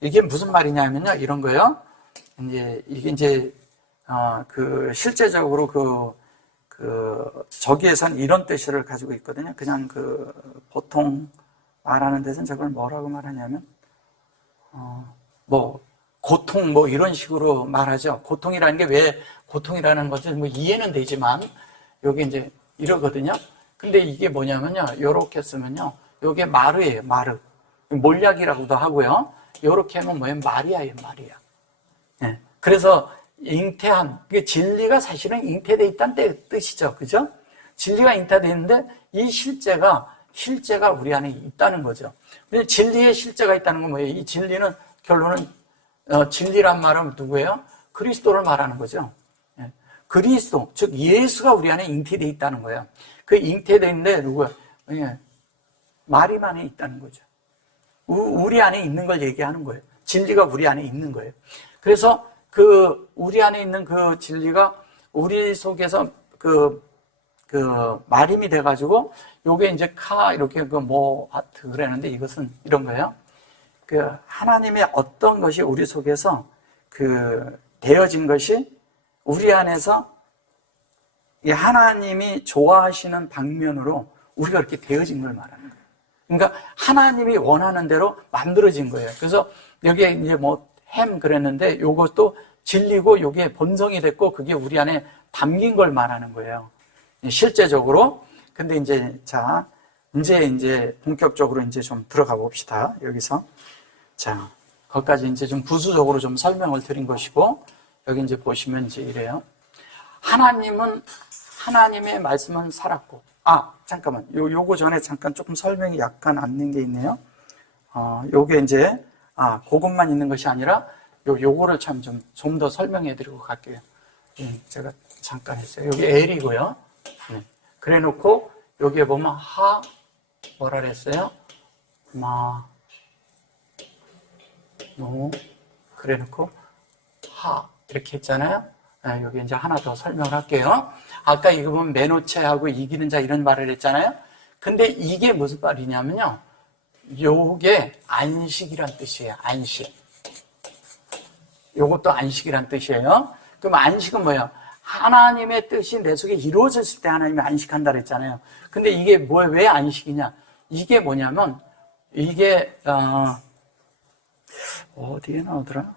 이게 무슨 말이냐면요. 이런 거요. 이게 이제, 실제적으로 저기에선 이런 뜻을 가지고 있거든요. 그냥 보통 말하는 데서는 저걸 뭐라고 말하냐면, 고통, 이런 식으로 말하죠. 고통이라는 게 왜 고통이라는 것을 이해는 되지만, 여기 이제 이러거든요. 근데 이게 뭐냐면요. 요렇게 쓰면요. 요게 마르예요, 마르. 몰약이라고도 하고요. 요렇게 하면 뭐예요? 마리아예요, 마리아. 네. 그래서 잉태한, 진리가 사실은 잉태되어 있다는 뜻이죠. 그죠? 진리가 잉태되어 있는데 이 실제가 우리 안에 있다는 거죠. 근데 진리의 실제가 있다는 건 뭐예요? 이 진리는 결론은, 진리란 말은 누구예요? 그리스도를 말하는 거죠. 예. 그리스도, 즉 예수가 우리 안에 잉태되어 있다는 거예요. 그 잉태되어 있는데 누구야? 예. 마리아 안에 있다는 거죠. 우리 안에 있는 걸 얘기하는 거예요. 진리가 우리 안에 있는 거예요. 그래서 우리 안에 있는 그 진리가 우리 속에서 마림이 돼가지고, 요게 이제 이렇게 아트 그랬는데 이것은 이런 거예요. 하나님의 어떤 것이 우리 속에서 되어진 것이 우리 안에서 이 하나님이 좋아하시는 방면으로 우리가 이렇게 되어진 걸 말하는 거예요. 그러니까 하나님이 원하는 대로 만들어진 거예요. 그래서 여기에 이제 햄 그랬는데 요것도 진리고 요게 본성이 됐고 그게 우리 안에 담긴 걸 말하는 거예요. 실제적으로. 근데 이제 이제 본격적으로 이제 좀 들어가 봅시다. 여기서. 자, 거기까지 이제 좀 부수적으로 좀 설명을 드린 것이고, 여기 이제 보시면 이제 이래요. 하나님의 말씀은 살았고, 잠깐만. 요거 전에 잠깐 조금 설명이 약간 안 된 게 있네요. 요게 이제, 그것만 있는 것이 아니라, 요거를 좀 더 설명해 드리고 갈게요. 제가 잠깐 했어요. 여기 L이고요. 그래 놓고, 여기에 보면 뭐라 그랬어요? 그래 놓고, 이렇게 했잖아요. 여기 이제 하나 더 설명을 할게요. 아까 이거 보면 매노체하고 이기는 자 이런 말을 했잖아요. 근데 이게 무슨 말이냐면요. 요게 안식이란 뜻이에요. 안식. 요것도 안식이란 뜻이에요. 그럼 안식은 뭐예요? 하나님의 뜻이 내 속에 이루어졌을 때 하나님이 안식한다 그랬잖아요. 근데 이게 왜 안식이냐? 이게 뭐냐면, 이게, 어디에 나오더라?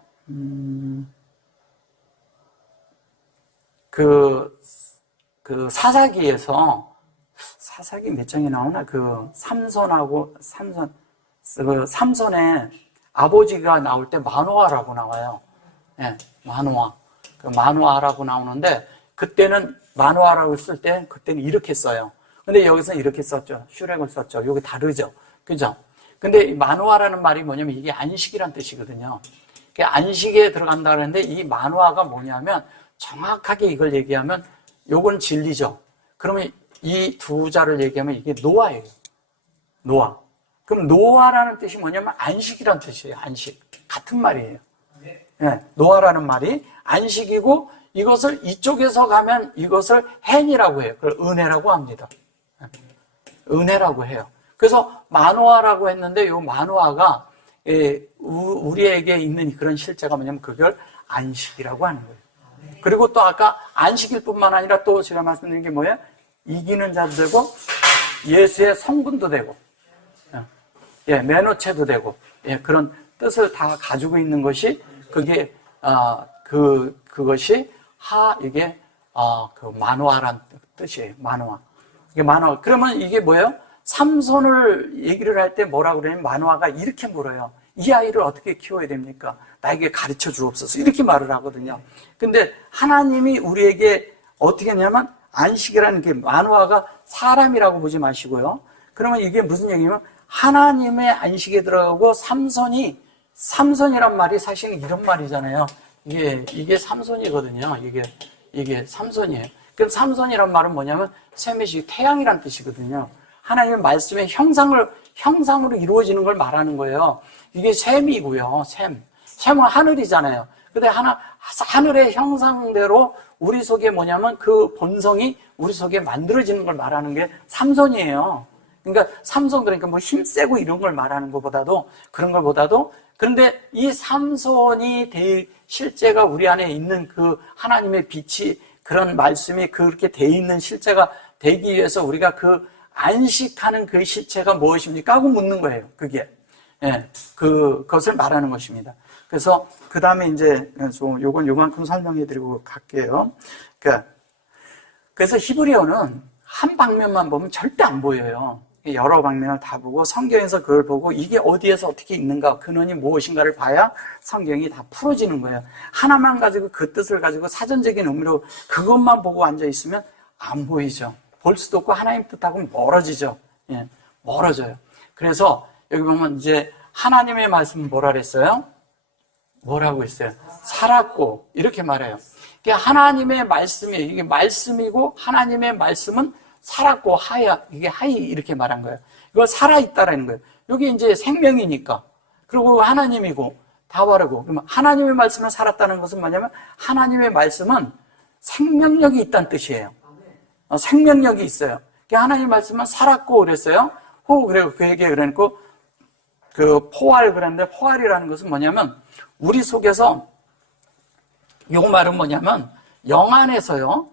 사사기 몇 장이 나오나? 삼손의 아버지가 나올 때 마노아라고 나와요. 예, 마노아. 마노아라고 나오는데, 그때는 마노아라고 쓸 때, 그때는 이렇게 써요. 근데 여기서는 이렇게 썼죠. 슈렉을 썼죠. 여기 다르죠. 그죠? 근데 이 마노아라는 말이 뭐냐면 이게 안식이란 뜻이거든요. 안식에 들어간다 그러는데 이 마노아가 뭐냐면 정확하게 이걸 얘기하면 요건 진리죠. 그러면 이 두 자를 얘기하면 이게 노아예요. 노아. 그럼 노아라는 뜻이 뭐냐면 안식이란 뜻이에요. 안식. 같은 말이에요. 네, 노아라는 말이 안식이고 이것을 이쪽에서 가면 이것을 헨이라고 해요. 그걸 은혜라고 합니다. 은혜라고 해요. 그래서 마노아라고 했는데 이 마노아가 우리에게 있는 그런 실제가 뭐냐면 그걸 안식이라고 하는 거예요. 그리고 또 아까 안식일 뿐만 아니라 또 제가 말씀드린 게 뭐예요? 이기는 자도 되고, 예수의 성분도 되고, 예, 매너체도 되고, 예, 그런 뜻을 다 가지고 있는 것이, 그게, 그것이 이게, 만화란 뜻이에요. 만화. 이게 만화. 그러면 이게 뭐예요? 삼손을 얘기를 할 때 뭐라고 그러냐면, 만화가 이렇게 물어요. 이 아이를 어떻게 키워야 됩니까? 나에게 가르쳐 주옵소서. 이렇게 말을 하거든요. 근데 하나님이 우리에게 어떻게 했냐면, 안식이라는 게 만화가 사람이라고 보지 마시고요. 그러면 이게 무슨 얘기냐면, 하나님의 안식에 들어가고 삼손이란 말이 사실은 이런 말이잖아요. 이게 삼손이거든요. 이게 삼손이에요. 그럼 삼손이란 말은 뭐냐면 셈이 태양이란 뜻이거든요. 하나님의 말씀의 형상으로 이루어지는 걸 말하는 거예요. 이게 셈이고요. 셈은 하늘이잖아요. 근데 하늘의 형상대로 우리 속에 뭐냐면 그 본성이 우리 속에 만들어지는 걸 말하는 게 삼손이에요. 그러니까 삼손, 그러니까 뭐 힘세고 이런 걸 말하는 것보다도, 그런 것보다도, 그런데 이 삼손이 실제가 우리 안에 있는 그 하나님의 빛이, 그런 말씀이 그렇게 돼 있는 실제가 되기 위해서 우리가 그 안식하는 그 실체가 무엇입니까? 하고 묻는 거예요. 그게. 예, 그것을 말하는 것입니다. 그래서 그 다음에 이제 요건 요만큼 설명해 드리고 갈게요. 그래서 히브리어는 한 방면만 보면 절대 안 보여요. 여러 방면을 다 보고 성경에서 그걸 보고 이게 어디에서 어떻게 있는가, 근원이 무엇인가를 봐야 성경이 다 풀어지는 거예요. 하나만 가지고 그 뜻을 가지고 사전적인 의미로 그것만 보고 앉아 있으면 안 보이죠. 볼 수도 없고 하나님 뜻하고는 멀어지죠. 예, 멀어져요. 그래서 여기 보면 이제 하나님의 말씀은 뭐라 그랬어요? 뭐라고 했어요? 살았고, 이렇게 말해요. 하나님의 말씀이, 이게 말씀이고 하나님의 말씀은 살았고 이게 하이 이렇게 말한 거예요. 이거 살아있다라는 거예요. 여기 이제 생명이니까. 그리고 하나님이고 다 바르고. 그러면 하나님의 말씀은 살았다는 것은 뭐냐면 하나님의 말씀은 생명력이 있다는 뜻이에요. 생명력이 있어요. 하나님의 말씀은 살았고 그랬어요. 그리고 그에게 그러니까 포알 그랬는데 포알이라는 것은 뭐냐면 우리 속에서 요 말은 뭐냐면 영 안에서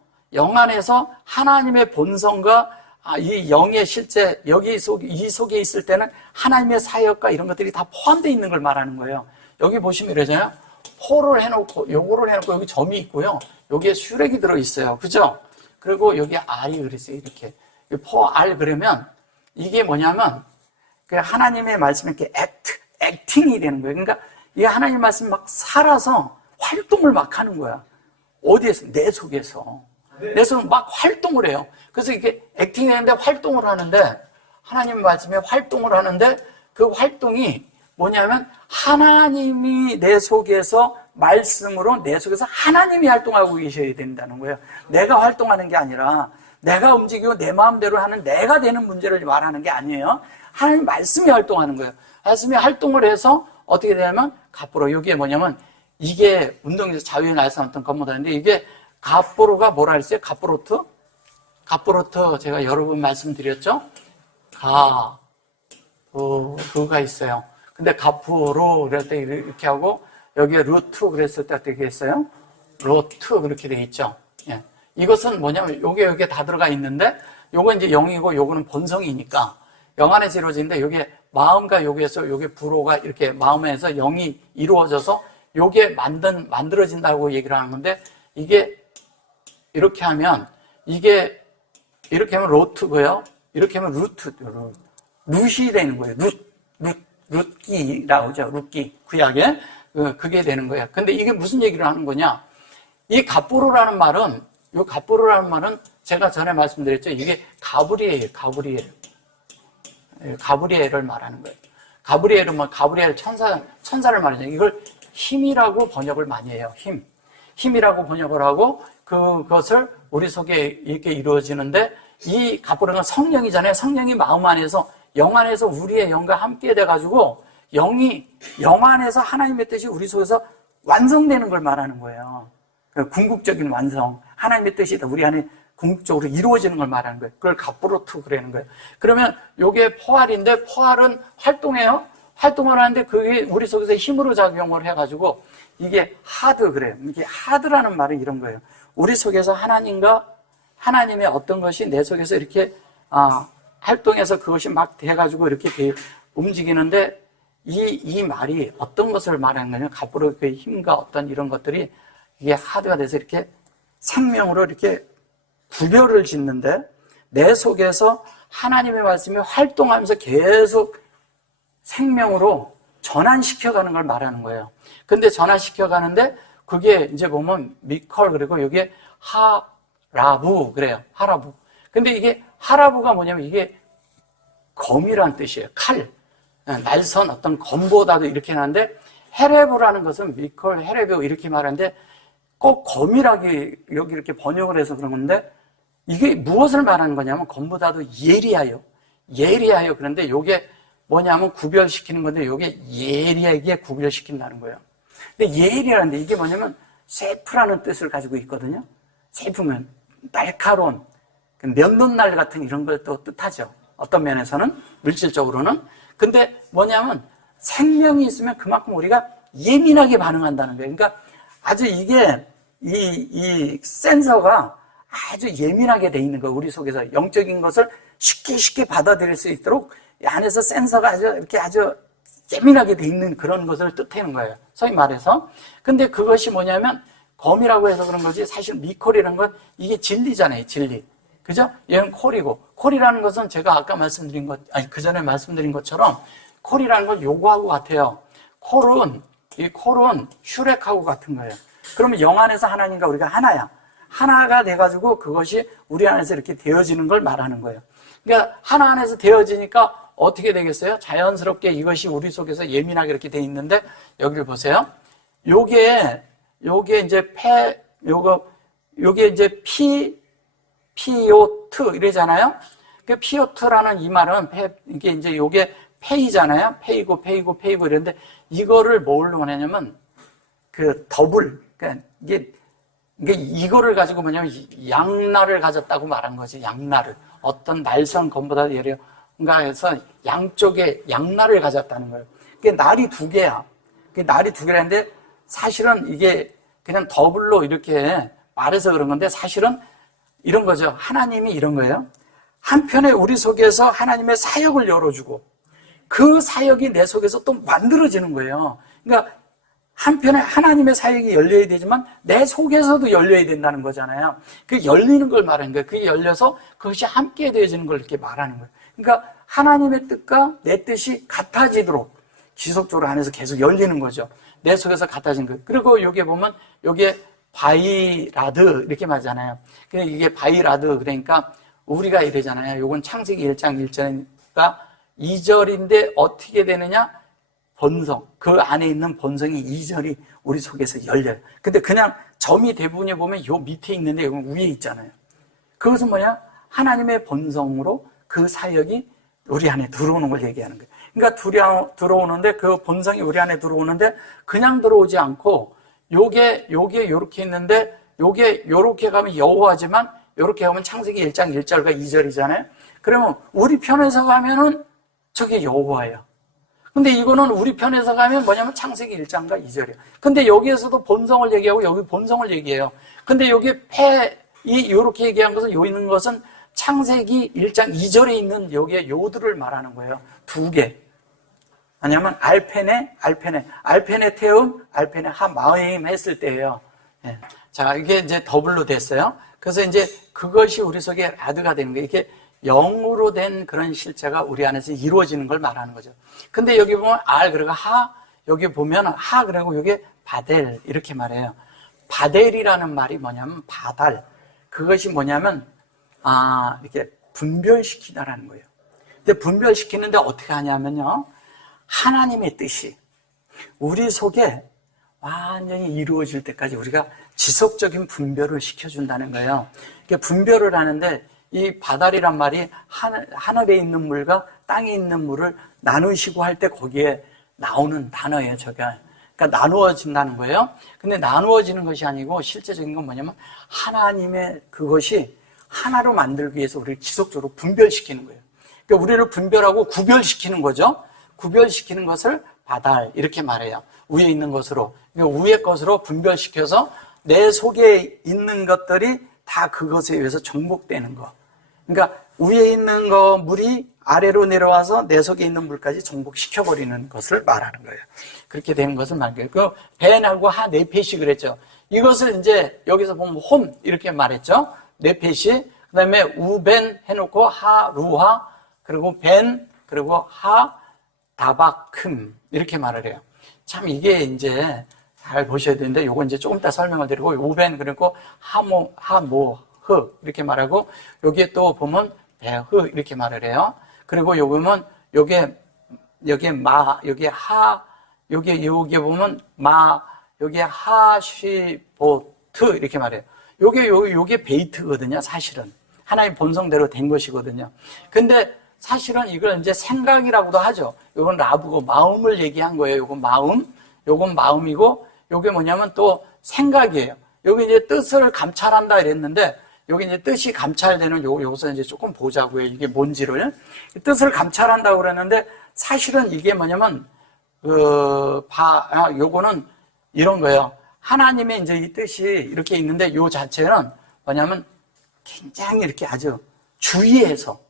하나님의 본성과 이 영의 실제, 이 속에 있을 때는 하나님의 사역과 이런 것들이 다 포함되어 있는 걸 말하는 거예요. 여기 보시면 이러잖아요. 포를 해놓고, 요거를 해놓고 여기 점이 있고요. 여기에 수렉이 들어있어요. 그죠? 그리고 여기 알이 그랬어요. 이렇게. 포알 그러면 이게 뭐냐면 하나님의 말씀이 이렇게 액팅이 되는 거예요. 그러니까 이 하나님의 말씀이 막 살아서 활동을 막 하는 거야. 어디에서? 내 속에서. 내 속에서 막 활동을 해요. 그래서 이게 액팅이 되는데 활동을 하는데, 하나님의 말씀에 활동을 하는데, 그 활동이 뭐냐면, 하나님이 내 속에서, 말씀으로 내 속에서 하나님이 활동하고 계셔야 된다는 거예요. 내가 활동하는 게 아니라, 내가 움직이고 내 마음대로 하는 내가 되는 문제를 말하는 게 아니에요. 하나님 말씀이 활동하는 거예요. 말씀이 활동을 해서 어떻게 되냐면, 갑부로, 여기에 뭐냐면, 이게 운동에서 자유의 날sam었던 것보다인데 이게 갑보로가 뭐라 했어요? 갑보로트? 갑보로트 제가 여러 번 말씀드렸죠? 그가 있어요. 근데 갑보로 그럴 때 이렇게 하고 여기에 루트 그랬을 때 어떻게 했어요? 로트 그렇게 돼 있죠. 예. 이것은 뭐냐면 요게 다 들어가 있는데 요건 이제 영이고 요거는 본성이니까 영 안에서 이루어지는데 요게 마음과 요게서 요게 불호가 이렇게 마음에서 영이 이루어져서 요게 만들어진다고 얘기를 하는 건데, 이게, 이렇게 하면, 이렇게 하면 로트고요. 이렇게 하면 룻이 되는 거예요. 룻기라고 하죠. 룻기. 구약에. 그게 되는 거예요. 근데 이게 무슨 얘기를 하는 거냐? 이 갑보로라는 말은, 제가 전에 말씀드렸죠. 이게 가브리엘을 말하는 거예요. 가브리엘 천사를 말하잖아요. 이걸 힘이라고 번역을 많이 해요. 힘이라고 번역을 하고 그것을 우리 속에 이렇게 이루어지는데 이 갑보로는 성령이잖아요. 성령이 마음 안에서 영 안에서 우리의 영과 함께 돼가지고 영이 영 안에서 하나님의 뜻이 우리 속에서 완성되는 걸 말하는 거예요. 궁극적인 완성, 하나님의 뜻이 우리 안에 궁극적으로 이루어지는 걸 말하는 거예요. 그걸 갑보로트 그러는 거예요. 그러면 이게 포알인데 포알은 활동해요. 활동을 하는데 그게 우리 속에서 힘으로 작용을 해가지고 이게 하드 그래요. 이게 하드라는 말은 이런 거예요. 우리 속에서 하나님과 하나님의 어떤 것이 내 속에서 이렇게 활동해서 그것이 막 돼가지고 이렇게 움직이는데 이 말이 어떤 것을 말하는 거냐? 갑부로의 힘과 어떤 이런 것들이 이게 하드가 돼서 이렇게 생명으로 이렇게 구별을 짓는데 내 속에서 하나님의 말씀이 활동하면서 계속 생명으로 전환시켜가는 걸 말하는 거예요. 근데 전환시켜가는데 그게 이제 보면 미컬 그리고 여기에 하라부 그래요. 하라부. 근데 이게 하라부가 뭐냐면 이게 검이란 뜻이에요. 칼. 날선 어떤 검보다도 이렇게 하는데 헤레브라는 것은 미컬 헤레브 이렇게 말하는데 꼭 검이라기 여기 이렇게 번역을 해서 그런 건데 이게 무엇을 말하는 거냐면 검보다도 예리하여 그런데 이게 뭐냐면 구별시키는 건데 이게 예리하게 구별시킨다는 거예요. 근데 예리라는데 이게 뭐냐면 세프라는 뜻을 가지고 있거든요. 세프면 날카로운 면도날 같은 이런 걸 또 뜻하죠. 어떤 면에서는 물질적으로는. 근데 뭐냐면 생명이 있으면 그만큼 우리가 예민하게 반응한다는 거예요. 그러니까 아주 이게 이 센서가 아주 예민하게 돼 있는 거예요. 우리 속에서 영적인 것을 쉽게 받아들일 수 있도록 이 안에서 센서가 아주 예민하게 돼 있는 그런 것을 뜻하는 거예요. 소위 말해서. 근데 그것이 뭐냐면 검이라고 해서 그런 거지 사실 미콜이라는 건 이게 진리잖아요. 진리. 그죠? 얘는 콜이고 콜이라는 것은 제가 아까 말씀드린 것, 그 전에 말씀드린 것처럼 콜이라는 건 요거하고 같아요. 이 콜은 슈렉하고 같은 거예요. 그러면 영 안에서 하나님과 우리가 하나야. 하나가 돼가지고 그것이 우리 안에서 이렇게 되어지는 걸 말하는 거예요. 그러니까 하나 안에서 되어지니까 어떻게 되겠어요? 자연스럽게 이것이 우리 속에서 예민하게 이렇게 돼 있는데 여기를 보세요. 요게 이제 요게 이제 피오트 이래잖아요. 그 피오트라는 이 말은 이게 이제 요게 페이잖아요. 페이고 이런데 이거를 뭘로 하냐면 그 더블 그러니까 이게 이거를 가지고 뭐냐면 양날을 가졌다고 말한 거지. 양날을 어떤 날선 검보다 예리한가 해서 양쪽에 양날을 가졌다는 거예요. 그게 날이 두 개야. 그게 날이 두 개라는데 사실은 이게 그냥 더블로 이렇게 말해서 그런 건데 사실은 이런 거죠. 하나님이 이런 거예요. 한편에 우리 속에서 하나님의 사역을 열어주고 그 사역이 내 속에서 또 만들어지는 거예요. 그러니까 한편에 하나님의 사역이 열려야 되지만 내 속에서도 열려야 된다는 거잖아요. 그 열리는 걸 말하는 거예요. 그게 열려서 그것이 함께 되어지는 걸 이렇게 말하는 거예요. 그러니까 하나님의 뜻과 내 뜻이 같아지도록 지속적으로 안에서 계속 열리는 거죠. 내 속에서 같아지는 거예요. 그리고 여기에 보면 여기에 바이라드 이렇게 말하잖아요. 이게 바이라드 그러니까 우리가 이러잖아요. 요건 창세기 1장 1절이니까 2절인데 어떻게 되느냐? 본성, 그 안에 있는 본성이 2절이 우리 속에서 열려요. 근데 그냥 점이 대부분에 보면 요 밑에 있는데 여기 위에 있잖아요. 그것은 뭐냐? 하나님의 본성으로 그 사역이 우리 안에 들어오는 걸 얘기하는 거예요. 그러니까 들어오는데 그 본성이 우리 안에 들어오는데 그냥 들어오지 않고 요게 요렇게 있는데 요게 요렇게 가면 여호와지만 요렇게 가면 창세기 1장 1절과 2절이잖아요. 그러면 우리 편에서 가면은 저게 여호와예요. 근데 이거는 우리 편에서 가면 뭐냐면 창세기 1장과 2절이에요. 근데 여기에서도 본성을 얘기하고 여기 본성을 얘기해요. 근데 여기 요렇게 얘기한 것은 요 있는 것은 창세기 1장 2절에 있는 여기에 요들을 말하는 거예요. 두 개. 왜냐면 알펜의 태음, 알펜의 하마임 했을 때예요. 예. 자, 이게 이제 더블로 됐어요. 그래서 이제 그것이 우리 속에 라드가 되는 거예요. 이게 영으로 된 그런 실체가 우리 안에서 이루어지는 걸 말하는 거죠. 근데 여기 보면 그리고 여기 보면 그리고 여기 바델 이렇게 말해요. 바델이라는 말이 뭐냐면 바달. 그것이 뭐냐면 이렇게 분별시키다라는 거예요. 근데 분별시키는데 어떻게 하냐면요. 하나님의 뜻이 우리 속에 완전히 이루어질 때까지 우리가 지속적인 분별을 시켜준다는 거예요. 분별을 하는데 이 바달이란 말이 하늘에 있는 물과 땅에 있는 물을 나누시고 할 때 거기에 나오는 단어예요, 저게. 그러니까 나누어진다는 거예요. 근데 나누어지는 것이 아니고 실제적인 건 뭐냐면 하나님의 그것이 하나로 만들기 위해서 우리를 지속적으로 분별시키는 거예요. 그러니까 우리를 분별하고 구별시키는 거죠. 구별시키는 것을 바달 이렇게 말해요. 위에 있는 것으로. 그러니까 위에 것으로 분별시켜서 내 속에 있는 것들이 다 그것에 의해서 정복되는 거. 그러니까 위에 있는 거 물이 아래로 내려와서 내 속에 있는 물까지 정복시켜버리는 것을 말하는 거예요. 그렇게 된 것을 말해요. 그 벤하고 하 네펫이 그랬죠. 이것을 이제 여기서 보면 홈 이렇게 말했죠. 네펫이 그 다음에 우벤 해놓고 하 루하 그리고 벤 그리고 하 다바큼 이렇게 말을 해요. 참 이게 이제 잘 보셔야 되는데 요거 이제 조금 이따 설명을 드리고 우벤 그리고 하모흐 이렇게 말하고 여기에 또 보면 베흐 이렇게 말을 해요. 그리고 요거는 여기에 마 여기에 하 여기에 보면 마 여기에 하시보트 이렇게 말해요. 요게 베이트거든요. 사실은 하나님 본성대로 된 것이거든요. 근데 사실은 이걸 이제 생각이라고도 하죠. 요건 라브고 마음을 얘기한 거예요. 요건 마음이고 요게 뭐냐면 또 생각이에요. 여기 이제 뜻을 감찰한다 이랬는데 여기 이제 뜻이 감찰되는 요것을 이제 조금 보자고요. 이게 뭔지를. 뜻을 감찰한다고 그랬는데 사실은 이게 뭐냐면 요거는 이런 거예요. 하나님의 이제 이 뜻이 이렇게 있는데 요 자체는 뭐냐면 굉장히 이렇게 아주 주의해서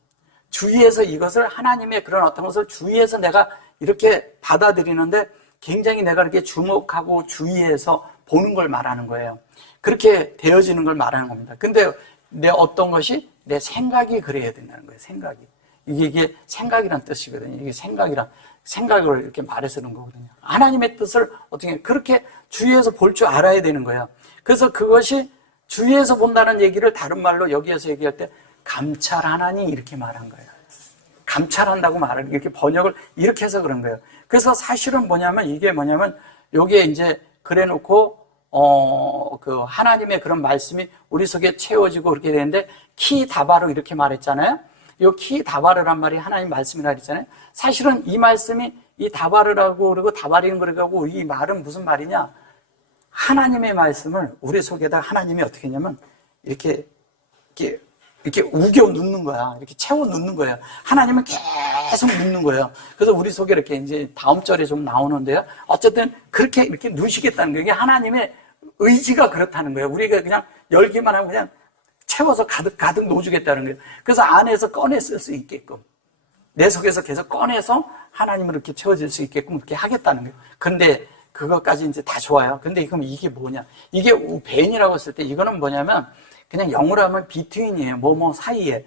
이것을 하나님의 그런 어떤 것을 주의해서 내가 이렇게 받아들이는데 굉장히 내가 이렇게 주목하고 주의해서 보는 걸 말하는 거예요. 그렇게 되어지는 걸 말하는 겁니다. 근데 내 어떤 것이 내 생각이 그래야 된다는 거예요. 생각이. 이게 생각이란 뜻이거든요. 이게 생각을 이렇게 말해서 그런 거거든요. 하나님의 뜻을 어떻게 그렇게 주의해서 볼 줄 알아야 되는 거예요. 그래서 그것이 주의해서 본다는 얘기를 다른 말로 여기에서 얘기할 때 감찰하나니 이렇게 말한 거예요. 감찰한다고 말을 이렇게 번역을 이렇게 해서 그런 거예요. 그래서 사실은 이게 뭐냐면 여기에 이제 그래 놓고 그 하나님의 그런 말씀이 우리 속에 채워지고 그렇게 되는데 키다바로 이렇게 말했잖아요. 이 키다바르란 말이 하나님 말씀이라 그랬잖아요. 사실은 이 말씀이 이 다바르라고 그러고 다바리는 그러고 이 말은 무슨 말이냐? 하나님의 말씀을 우리 속에다 하나님이 어떻게 했냐면 이렇게 우겨 넣는 거야. 이렇게 채워 넣는 거예요. 하나님은 계속 넣는 거예요. 그래서 우리 속에 이렇게 이제 다음 절에 좀 나오는데요. 어쨌든 그렇게 이렇게 넣으시겠다는 거예요. 이게 하나님의 의지가 그렇다는 거예요. 우리가 그냥 열기만 하고 그냥 채워서 가득 넣어주겠다는 거예요. 그래서 안에서 꺼내 쓸 수 있게끔 내 속에서 계속 꺼내서 하나님을 이렇게 채워질 수 있게끔 그렇게 하겠다는 거예요. 근데 그것까지 이제 다 좋아요. 근데 그럼 이게 뭐냐? 이게 벤이라고 했을 때 이거는 뭐냐면 그냥 영어로 하면 비트윈이에요. 뭐뭐 사이에,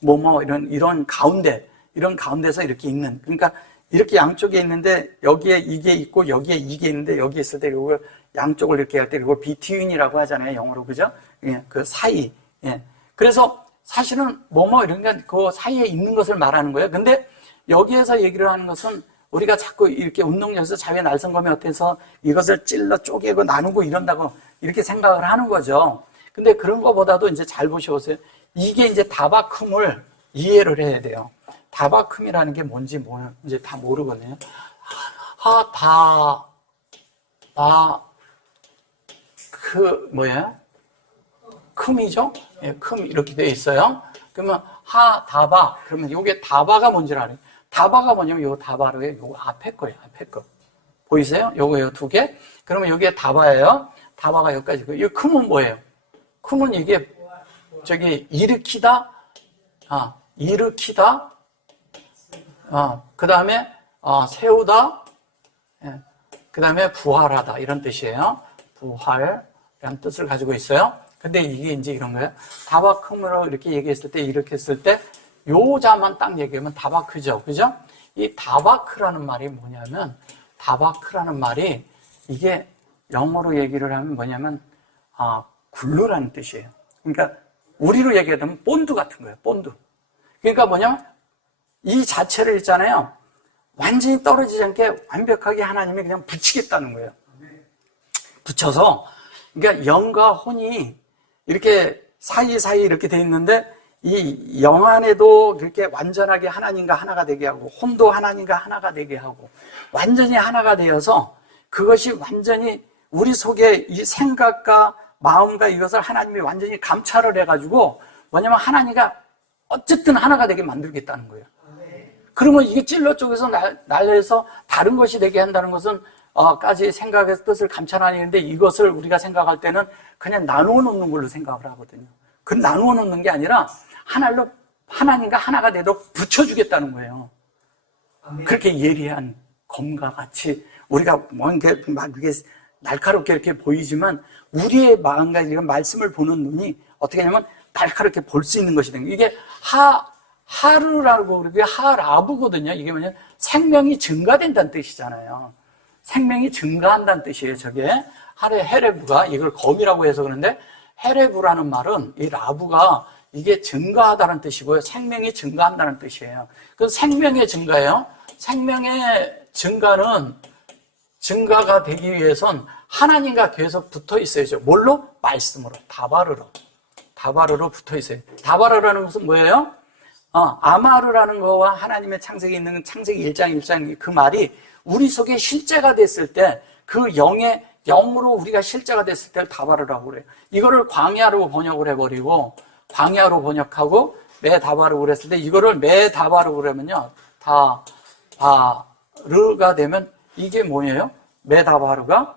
뭐뭐 이런 가운데서 이렇게 있는. 그러니까 이렇게 양쪽에 있는데 여기에 이게 있고 여기에 이게 있는데 여기 있을 때 이걸 양쪽을 이렇게 할 때 이걸 비트윈이라고 하잖아요. 영어로 그죠? 예, 그 사이. 예. 그래서 사실은 뭐뭐 이런 게 그 사이에 있는 것을 말하는 거예요. 근데 여기에서 얘기를 하는 것은 우리가 자꾸 이렇게 운동장에서 자유의 날성검에 어때서 이것을 찔러 쪼개고 나누고 이런다고 이렇게 생각을 하는 거죠. 근데 그런 거보다도 이제 잘 보셔보세요. 이게 이제 다바쿰을 이해를 해야 돼요. 다바쿰이라는 게 뭔지 이제 다 모르거든요. 쿰이죠? 예, 쿰 이렇게 돼 있어요. 그러면 다바 그러면 이게 다바가 뭔지를 알아요. 다바가 뭐냐면 요 다바로의 요 앞에 거예요. 앞에 거. 보이세요? 요거요 두 개. 그러면 여기에 다바예요. 다바가 여기까지. 이 쿰은 뭐예요? 쿰은 이게 일으키다. 그 다음에 세우다. 예. 그 다음에 부활하다 이런 뜻이에요. 부활이라는 뜻을 가지고 있어요. 근데 이게 이제 이런 거예요. 다바크으로 이렇게 얘기했을 때, 이렇게 했을 때, 요자만 딱 얘기하면 다바크죠. 그죠? 이 다바크라는 말이 뭐냐면, 다바크라는 말이 이게 영어로 얘기를 하면 뭐냐면, 굴루라는 뜻이에요. 그러니까 우리로 얘기하면 본드 같은 거예요. 본드. 그러니까 뭐냐면, 이 자체를 있잖아요. 완전히 떨어지지 않게 완벽하게 하나님이 그냥 붙이겠다는 거예요. 붙여서, 그러니까 영과 혼이 이렇게 사이사이 이렇게 돼 있는데 이 영 안에도 그렇게 완전하게 하나님과 하나가 되게 하고 혼도 하나님과 하나가 되게 하고 완전히 하나가 되어서 그것이 완전히 우리 속에 이 생각과 마음과 이것을 하나님이 완전히 감찰을 해가지고 뭐냐면 하나님과 어쨌든 하나가 되게 만들겠다는 거예요. 그러면 이게 찔러 쪽에서 날려서 다른 것이 되게 한다는 것은 까지 생각해서 뜻을 감찰하는데 이것을 우리가 생각할 때는 그냥 나누어 놓는 걸로 생각을 하거든요. 그 나누어 놓는 게 아니라 하나로 하나님과 하나가 되도록 붙여주겠다는 거예요. 그렇게 예리한 검과 같이 우리가 뭔가 막 이게 날카롭게 이렇게 보이지만 우리의 마음과 이런 말씀을 보는 눈이 어떻게 하냐면 날카롭게 볼 수 있는 것이 되는 거예요. 이게 하르라고 그러고 하라부거든요. 이게 뭐냐면 생명이 증가된다는 뜻이잖아요. 생명이 증가한다는 뜻이에요. 저게 헤레부가 이걸 검이라고 해서 그런데 헤레부라는 말은 이 라부가 이게 증가하다는 뜻이고요. 생명이 증가한다는 뜻이에요. 그 생명의 증가예요. 생명의 증가가 되기 위해선 하나님과 계속 붙어 있어야죠. 뭘로? 말씀으로, 다바르로 붙어 있어요. 다바르라는 것은 뭐예요? 아마르라는 거와 하나님의 창세기 있는 창세기 1장 1장 그 말이 우리 속에 실제가 됐을 때 그 영으로 우리가 실제가 됐을 때 다바르라고 그래요. 이거를 광야로 번역을 해버리고 광야로 번역하고 메다바르 그랬을 때 이거를 메다바르 그러면요. 다바르가 되면 이게 뭐예요? 메다바르가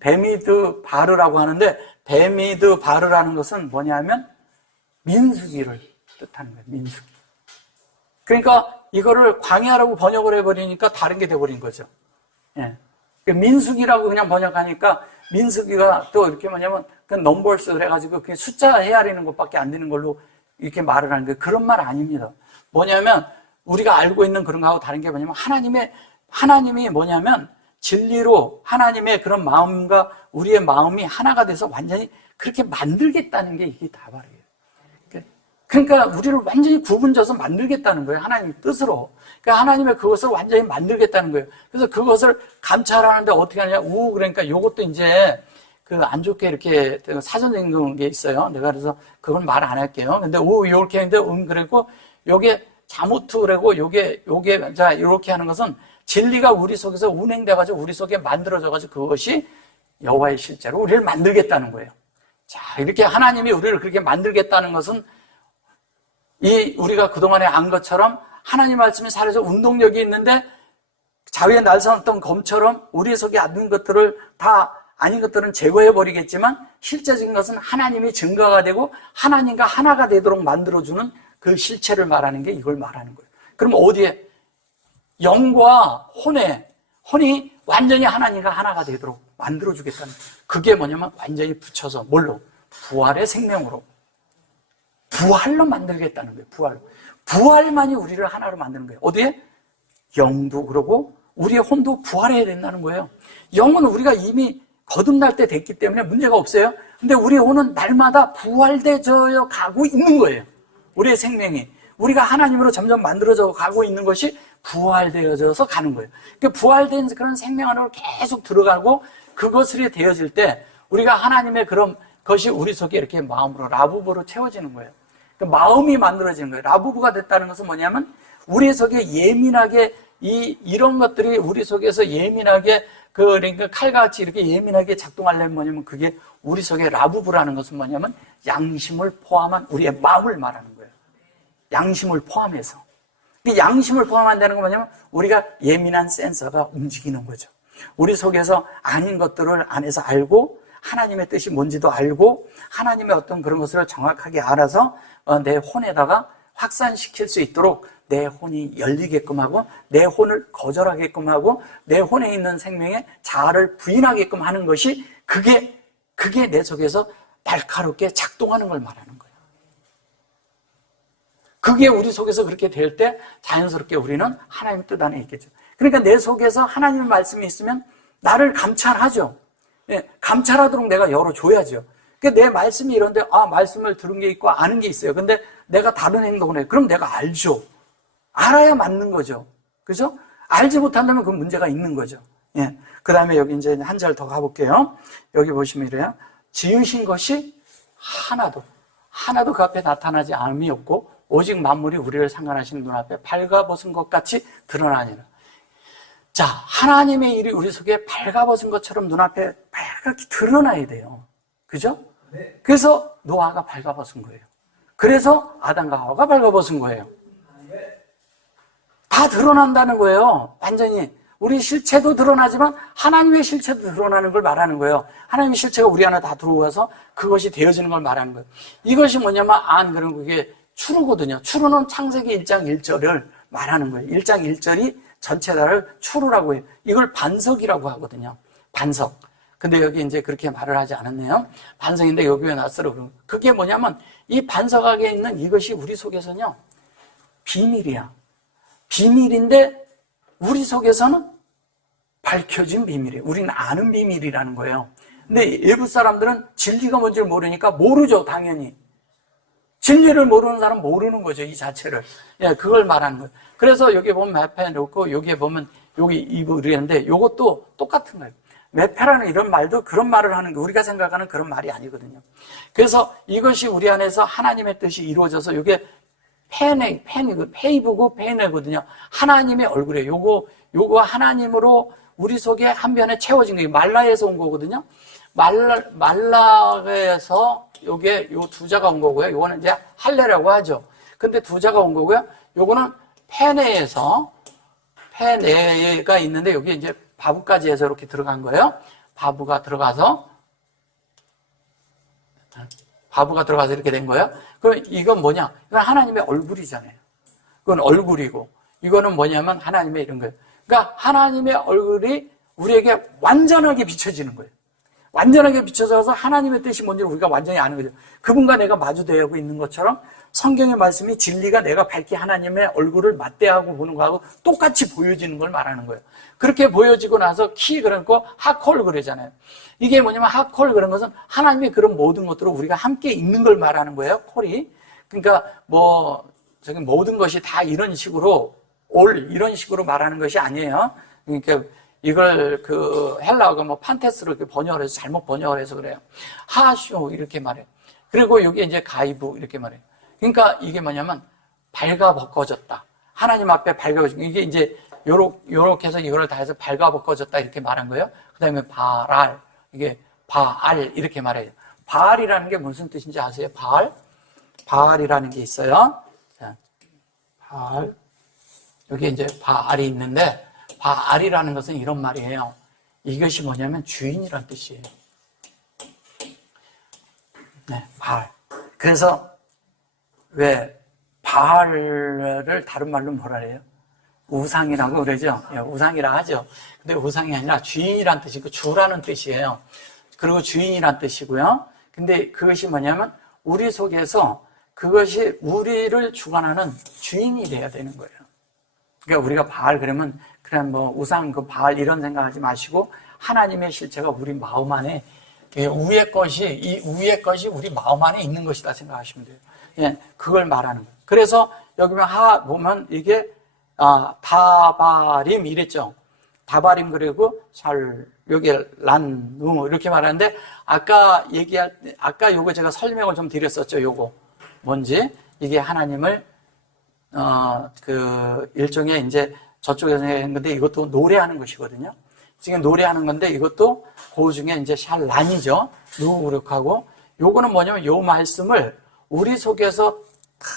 베미드 바르라고 하는데 베미드 바르라는 것은 뭐냐면 민수기를 뜻하는 거예요. 민수기. 그러니까 이거를 광야라고 번역을 해버리니까 다른 게 돼버린 거죠. 예. 민수기라고 그냥 번역하니까 민수기가 또 이렇게 뭐냐면 그 넘버스를 해가지고 그게 숫자 헤아리는 것밖에 안 되는 걸로 이렇게 말을 하는 거예요. 그런 말 아닙니다. 뭐냐면 우리가 알고 있는 그런 거하고 다른 게 뭐냐면 하나님이 뭐냐면 진리로 하나님의 그런 마음과 우리의 마음이 하나가 돼서 완전히 그렇게 만들겠다는 게 이게 다바르예요. 그러니까 우리를 완전히 구분져서 만들겠다는 거예요. 하나님 뜻으로. 그러니까 하나님의 그것을 완전히 만들겠다는 거예요. 그래서 그것을 감찰하는데 어떻게 하냐. 그러니까 요것도 이제 그 안 좋게 이렇게 사전적인 게 있어요. 내가 그래서 그건 말 안 할게요. 근데 요렇게 했는데 그랬고 요게 자무투라고 요게 자 이렇게 하는 것은 진리가 우리 속에서 운행돼가지고 우리 속에 만들어져가지고 그것이 여호와의 실제로 우리를 만들겠다는 거예요. 자, 이렇게 하나님이 우리를 그렇게 만들겠다는 것은 우리가 그동안에 안 것처럼 하나님 말씀이 살아서 운동력이 있는데 자위에 날서던 검처럼 우리 속에 앉는 것들을 다 아닌 것들은 제거해버리겠지만 실제적인 것은 하나님이 증가가 되고 하나님과 하나가 되도록 만들어주는 그 실체를 말하는 게 이걸 말하는 거예요. 그럼 어디에? 영과 혼이 완전히 하나님과 하나가 되도록 만들어주겠다는 거예요. 그게 뭐냐면 완전히 붙여서 뭘로? 부활의 생명으로. 부활로 만들겠다는 거예요. 부활만이 우리를 하나로 만드는 거예요. 어디에? 영도 그러고 우리의 혼도 부활해야 된다는 거예요. 영은 우리가 이미 거듭날 때 됐기 때문에 문제가 없어요. 근데 우리의 혼은 날마다 부활되어 가고 있는 거예요. 우리의 생명이. 우리가 하나님으로 점점 만들어져 가고 있는 것이 부활되어져서 가는 거예요. 그러니까 부활된 그런 생명 안으로 계속 들어가고 그것이 되어질 때 우리가 하나님의 그런 것이 우리 속에 이렇게 마음으로 라부부로 채워지는 거예요. 그러니까 마음이 만들어지는 거예요. 라부부가 됐다는 것은 뭐냐면 우리 속에 예민하게 이런 것들이 우리 속에서 예민하게 그러니까 칼같이 이렇게 예민하게 작동하려면 뭐냐면 그게 우리 속에 라부부라는 것은 뭐냐면 양심을 포함한 우리의 마음을 말하는 거예요. 양심을 포함해서. 양심을 포함한다는 건 뭐냐면 우리가 예민한 센서가 움직이는 거죠. 우리 속에서 아닌 것들을 안에서 알고 하나님의 뜻이 뭔지도 알고 하나님의 어떤 그런 것을 정확하게 알아서 내 혼에다가 확산시킬 수 있도록 내 혼이 열리게끔 하고 내 혼을 거절하게끔 하고 내 혼에 있는 생명의 자아를 부인하게끔 하는 것이 그게 내 속에서 날카롭게 작동하는 걸 말하는 거예요. 그게 우리 속에서 그렇게 될 때 자연스럽게 우리는 하나님의 뜻 안에 있겠죠. 그러니까 내 속에서 하나님의 말씀이 있으면 나를 감찰하죠. 예, 감찰하도록 내가 열어줘야죠. 그러니까 내 말씀이 이런데 말씀을 들은 게 있고 아는 게 있어요. 근데 내가 다른 행동을 해요. 그럼 내가 알죠. 알아야 맞는 거죠. 그죠? 알지 못한다면 그 문제가 있는 거죠. 예. 그 다음에 여기 이제 한 절 더 가볼게요. 여기 보시면 이래요. 지으신 것이 하나도 그 앞에 나타나지 않음이 없고 오직 만물이 우리를 상관하시는 눈앞에 발가벗은 것 같이 드러나니라. 자, 하나님의 일이 우리 속에 발가벗은 것처럼 눈앞에 빨갛게 드러나야 돼요. 그죠? 네. 그래서 노아가 발가벗은 거예요. 그래서 아담과 하와가 발가벗은 거예요. 다 드러난다는 거예요. 완전히. 우리 실체도 드러나지만 하나님의 실체도 드러나는 걸 말하는 거예요. 하나님의 실체가 우리 안에 다 들어와서 그것이 되어지는 걸 말하는 거예요. 이것이 뭐냐면 그런 그게 추루거든요. 추루는 창세기 1장 1절을 말하는 거예요. 1장 1절이 전체 다를 추루라고 해요. 이걸 반석이라고 하거든요. 반석. 근데 여기 이제 그렇게 말을 하지 않았네요. 반석인데 여기 왜 놨어요? 그게 뭐냐면 이 반석 안에 있는 이것이 우리 속에서는요. 비밀이야. 비밀인데 우리 속에서는 밝혀진 비밀이에요. 우리는 아는 비밀이라는 거예요. 근데 외부 사람들은 진리가 뭔지를 모르니까 모르죠, 당연히. 진리를 모르는 사람은 모르는 거죠, 이 자체를. 예, 그걸 말하는 거예요. 그래서 여기 보면 메페 놓고, 여기에 보면 여기 이불이었는데, 요것도 똑같은 거예요. 메페라는 이런 말도 그런 말을 하는 거, 우리가 생각하는 그런 말이 아니거든요. 그래서 이것이 우리 안에서 하나님의 뜻이 이루어져서 이게 페이브고 페네거든요. 하나님의 얼굴이에요. 요거 하나님으로 우리 속에 한 변에 채워진 거예요. 말라에서 온 거거든요. 말라에서 요게 요 두 자가 온 거고요. 요거는 이제 할례라고 하죠. 근데 두 자가 온 거고요. 요거는 페네가 있는데 여기 이제 바브까지 해서 이렇게 들어간 거예요. 바브가 들어가서 이렇게 된 거예요. 그럼 이건 뭐냐? 이건 하나님의 얼굴이잖아요. 그건 얼굴이고, 이거는 뭐냐면 하나님의 이런 거예요. 그러니까 하나님의 얼굴이 우리에게 완전하게 비춰지는 거예요. 완전하게 비춰져서 하나님의 뜻이 뭔지 우리가 완전히 아는 거죠. 그분과 내가 마주대하고 있는 것처럼 성경의 말씀이 진리가 내가 밝히 하나님의 얼굴을 맞대하고 보는 거하고 똑같이 보여지는 걸 말하는 거예요. 그렇게 보여지고 나서 그러고 하콜 그러잖아요. 이게 뭐냐면 하콜 그런 것은 하나님의 그런 모든 것들을 우리가 함께 있는 걸 말하는 거예요. 콜이. 그러니까 저기 모든 것이 다 이런 식으로 이런 식으로 말하는 것이 아니에요. 그러니까 이걸 헬라어가 판테스로 이렇게 번역을 해서 잘못 번역을 해서 그래요. 하쇼 이렇게 말해요. 그리고 여기 이제 가이브 이렇게 말해요. 그러니까 이게 뭐냐면 발가벗겨졌다. 하나님 앞에 발가벗겨졌다. 이게 이제 요렇게 해서 이거를 다 해서 발가벗겨졌다 이렇게 말한 거예요. 그 다음에 바알, 이게 바알 이렇게 말해요. 바알이라는 게 무슨 뜻인지 아세요? 바알이라는 게 있어요. 자, 바알. 여기 이제 바알이 있는데 바알이라는 것은 이런 말이에요. 이것이 뭐냐면 주인이란 뜻이에요. 네, 바알. 그래서 왜 바알을 다른 말로 뭐라 해요? 우상이라고 그러죠. 예, 우상이라 하죠. 근데 우상이 아니라 주인이란 뜻이고 주라는 뜻이에요. 그리고 주인이란 뜻이고요. 근데 그것이 뭐냐면 우리 속에서 그것이 우리를 주관하는 주인이 돼야 되는 거예요. 그러니까 우리가 바알 그러면 그냥 우상 바알 이런 생각하지 마시고 하나님의 실체가 우리 마음 안에 이 위의 것이 우리 마음 안에 있는 것이다 생각하시면 돼요. 예, 그걸 말하는 거예요. 그래서 여기 보면 이게 다바림 이랬죠. 다바림 그리고 여기 란누 이렇게 말하는데 아까 요거 제가 설명을 좀 드렸었죠. 요거 뭔지 이게 하나님을 일종의 이제 저쪽에서 한 건데 이것도 노래하는 것이거든요. 지금 노래하는 건데 이것도 그 중에 이제 샬란이죠. 누구력하고 요거는 뭐냐면 요 말씀을 우리 속에서 다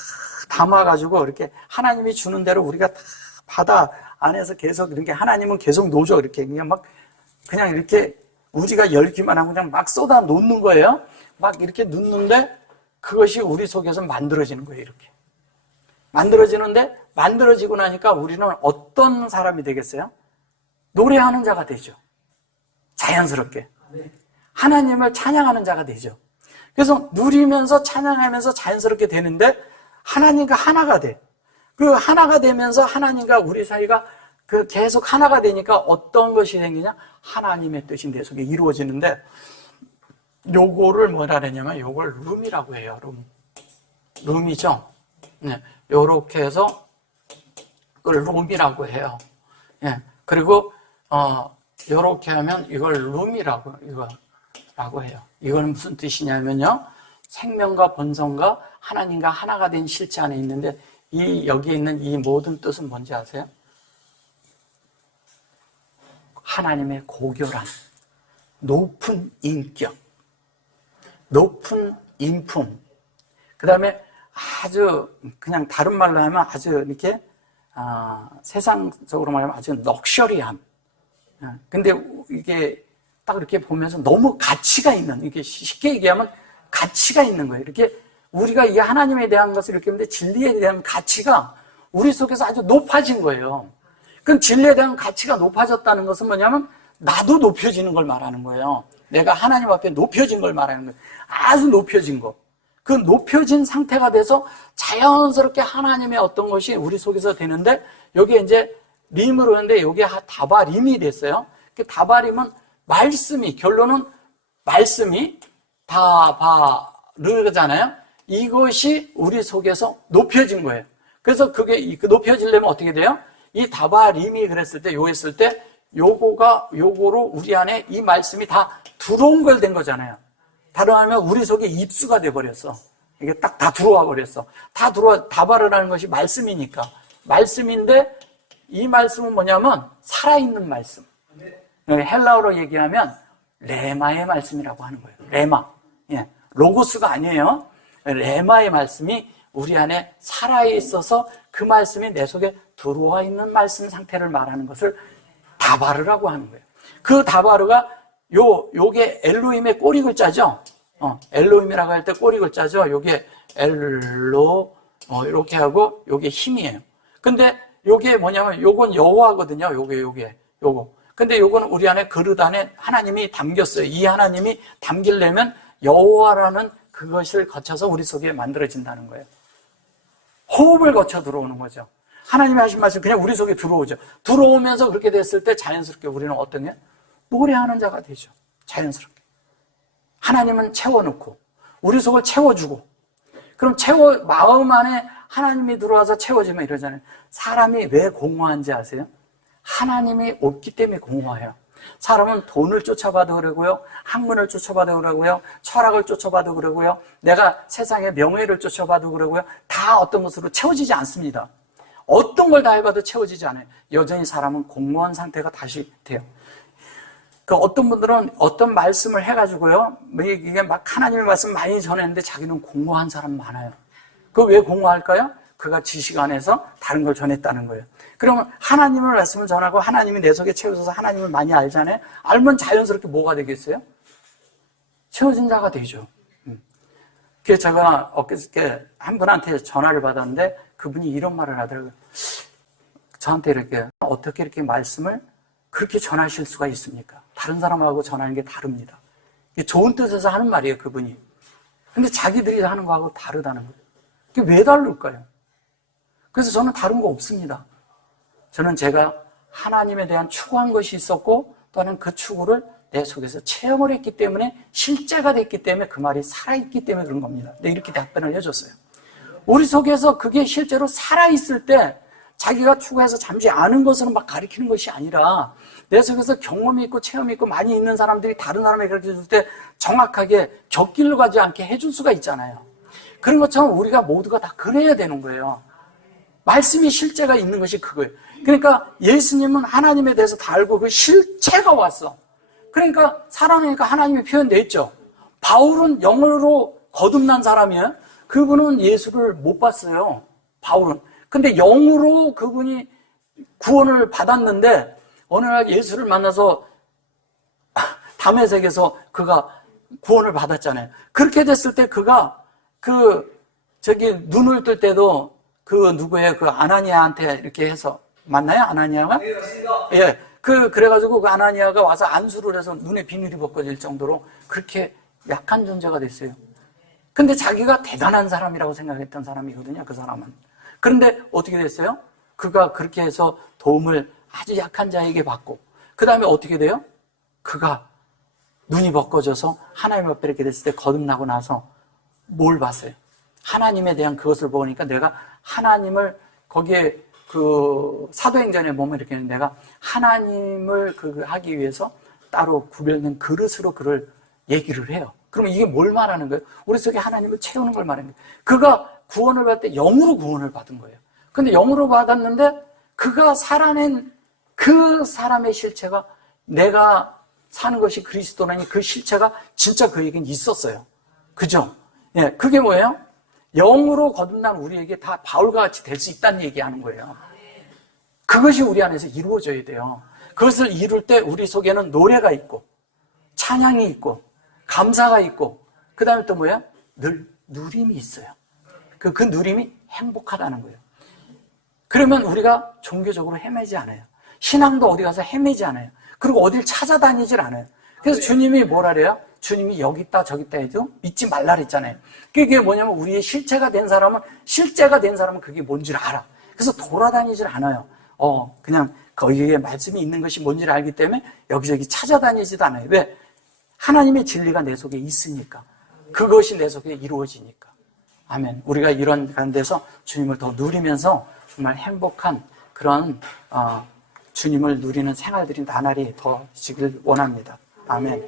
담아가지고 이렇게 하나님이 주는 대로 우리가 다 바다 안에서 계속 이렇게 하나님은 계속 놓죠. 이렇게 그냥 이렇게 우지가 열기만 하고 그냥 막 쏟아 놓는 거예요. 막 이렇게 놓는데 그것이 우리 속에서 만들어지는 거예요. 이렇게. 만들어지는데 만들어지고 나니까 우리는 어떤 사람이 되겠어요? 노래하는 자가 되죠. 자연스럽게. 하나님을 찬양하는 자가 되죠. 그래서 누리면서 찬양하면서 자연스럽게 되는데 하나님과 하나가 돼. 그 하나가 되면서 하나님과 우리 사이가 계속 하나가 되니까 어떤 것이 생기냐? 하나님의 뜻이 내 속에 이루어지는데 요거를 뭐라 그러냐면 요걸 룸이라고 해요. 룸이죠. 네. 요렇게 해서 그걸 룸이라고 해요. 예. 그리고 요렇게 하면 이걸 룸이라고 해요. 이거는 무슨 뜻이냐면요. 생명과 본성과 하나님과 하나가 된 실체 안에 있는데 여기에 있는 이 모든 뜻은 뭔지 아세요? 하나님의 고결한 높은 인격, 높은 인품, 그 다음에 아주 그냥 다른 말로 하면 아주 이렇게 세상적으로 말하면 아주 럭셔리한. 근데 이게 딱 이렇게 보면서 너무 가치가 있는, 이게 쉽게 얘기하면 가치가 있는 거예요. 이렇게 우리가 이 하나님에 대한 것을 이렇게 보는데 진리에 대한 가치가 우리 속에서 아주 높아진 거예요. 그럼 진리에 대한 가치가 높아졌다는 것은 뭐냐면 나도 높여지는 걸 말하는 거예요. 내가 하나님 앞에 높여진 걸 말하는 거예요. 아주 높여진 거. 그 높여진 상태가 돼서 자연스럽게 하나님의 어떤 것이 우리 속에서 되는데, 여기에 이제 림으로 하는데 여기에 다바림이 됐어요. 그 다바림은 말씀이, 결론은 말씀이 다바르잖아요. 이것이 우리 속에서 높여진 거예요. 그래서 그게 높여지려면 어떻게 돼요? 이 다바림이 그랬을 때, 요 했을 때 요거로 우리 안에 이 말씀이 다 들어온 걸 된 거잖아요. 다른 말하면 우리 속에 입수가 돼버렸어. 이게 딱 다 들어와 버렸어. 다 들어와, 다바르라는 것이 말씀이니까. 말씀인데 이 말씀은 뭐냐면 살아있는 말씀. 헬라어로 얘기하면 레마의 말씀이라고 하는 거예요. 레마. 예. 로고스가 아니에요. 레마의 말씀이 우리 안에 살아있어서 그 말씀이 내 속에 들어와 있는 말씀 상태를 말하는 것을 다바르라고 하는 거예요. 그 다바르가 요게 엘로힘의 꼬리 글자죠. 엘로힘이라고 할 때 꼬리 글자죠. 요게 엘로 이렇게 하고 요게 힘이에요. 근데 요게 뭐냐면 요건 여호와거든요. 요거. 근데 요거는 우리 안에 그릇 안에 하나님이 담겼어요. 이 하나님이 담기려면 여호와라는 그것을 거쳐서 우리 속에 만들어진다는 거예요. 호흡을 거쳐 들어오는 거죠. 하나님이 하신 말씀 그냥 우리 속에 들어오죠. 들어오면서 그렇게 됐을 때 자연스럽게 우리는 어떤 게? 노래하는 자가 되죠. 자연스럽게. 하나님은 채워놓고 우리 속을 채워주고, 그럼 마음 안에 하나님이 들어와서 채워지면 이러잖아요. 사람이 왜 공허한지 아세요? 하나님이 없기 때문에 공허해요. 사람은 돈을 쫓아봐도 그러고요, 학문을 쫓아봐도 그러고요, 철학을 쫓아봐도 그러고요, 내가 세상의 명예를 쫓아봐도 그러고요, 다 어떤 것으로 채워지지 않습니다. 어떤 걸 다 해봐도 채워지지 않아요. 여전히 사람은 공허한 상태가 다시 돼요. 그 어떤 분들은 어떤 말씀을 해가지고요, 이게 막 하나님의 말씀 많이 전했는데 자기는 공허한 사람 많아요. 그 왜 공허할까요? 그가 지식 안에서 다른 걸 전했다는 거예요. 그러면 하나님의 말씀을 전하고 하나님이 내 속에 채워져서 하나님을 많이 알잖아요. 알면 자연스럽게 뭐가 되겠어요? 채워진 자가 되죠. 그래서 제가 엊그저께 한 분한테 전화를 받았는데 그분이 이런 말을 하더라고요. 저한테 이렇게, 어떻게 이렇게 말씀을 그렇게 전하실 수가 있습니까? 다른 사람하고 전하는 게 다릅니다. 좋은 뜻에서 하는 말이에요, 그분이. 근데 자기들이 하는 거하고 다르다는 거예요. 그게 왜 다를까요? 그래서 저는 다른 거 없습니다. 저는 제가 하나님에 대한 추구한 것이 있었고, 또는 그 추구를 내 속에서 체험을 했기 때문에, 실제가 됐기 때문에, 그 말이 살아있기 때문에 그런 겁니다. 근데 이렇게 답변을 해줬어요. 우리 속에서 그게 실제로 살아있을 때 자기가 추구해서 잠시 아는 것으로 막 가리키는 것이 아니라 내 속에서 경험이 있고 체험이 있고 많이 있는 사람들이 다른 사람에게 가르쳐줄 때 정확하게 곁길로 가지 않게 해줄 수가 있잖아요. 그런 것처럼 우리가 모두가 다 그래야 되는 거예요. 말씀이 실제가 있는 것이 그거예요. 그러니까 예수님은 하나님에 대해서 다 알고 그 실체가 왔어. 그러니까 살아나니까 하나님이 표현됐죠. 바울은 영으로 거듭난 사람이에요. 그분은 예수를 못 봤어요. 바울은. 근데 영으로 그분이 구원을 받았는데 어느 날 예수를 만나서 다메섹에서 그가 구원을 받았잖아요. 그렇게 됐을 때 그가 눈을 뜰 때도 누구예요? 아나니아한테 이렇게 해서 만나요? 아나니아가? 네, 맞습니다. 예. 그래가지고 그 아나니아가 와서 안수를 해서 눈에 비늘이 벗겨질 정도로 그렇게 약한 존재가 됐어요. 근데 자기가 대단한 사람이라고 생각했던 사람이거든요, 그 사람은. 그런데 어떻게 됐어요? 그가 그렇게 해서 도움을 아주 약한 자에게 받고, 그 다음에 어떻게 돼요? 그가 눈이 벗겨져서 하나님 앞에 이렇게 됐을 때 거듭나고 나서 뭘 봤어요? 하나님에 대한 그것을 보니까 내가 하나님을 거기에 사도행전에 보면 이렇게 내가 하나님을 하기 위해서 따로 구별된 그릇으로 그를 얘기를 해요. 그러면 이게 뭘 말하는 거예요? 우리 속에 하나님을 채우는 걸 말하는 거예요. 그가 구원을 받을 때 영으로 구원을 받은 거예요. 근데 영으로 받았는데 그가 살아낸 그 사람의 실체가, 내가 사는 것이 그리스도라니 그 실체가 진짜 그에겐 있었어요. 그죠? 예, 그게 뭐예요? 영으로 거듭난 우리에게 다 바울과 같이 될 수 있다는 얘기하는 거예요. 그것이 우리 안에서 이루어져야 돼요. 그것을 이룰 때 우리 속에는 노래가 있고 찬양이 있고 감사가 있고 그 다음에 또 뭐야? 늘 누림이 있어요. 그 누림이 행복하다는 거예요. 그러면 우리가 종교적으로 헤매지 않아요. 신앙도 어디 가서 헤매지 않아요. 그리고 어딜 찾아다니질 않아요. 그래서 주님이 뭐라 그래요? 주님이 여기 있다 저기 있다 해도 믿지 말라 그랬잖아요. 그게 뭐냐면 우리의 실체가 된 사람은 그게 뭔지를 알아. 그래서 돌아다니질 않아요. 그냥 거기에 말씀이 있는 것이 뭔지를 알기 때문에 여기저기 찾아다니지도 않아요. 왜? 하나님의 진리가 내 속에 있으니까. 그것이 내 속에 이루어지니까. 아멘. 우리가 이런 가운데서 주님을 더 누리면서 정말 행복한 그런 주님을 누리는 생활들이 나날이 더 지길 원합니다. 아멘.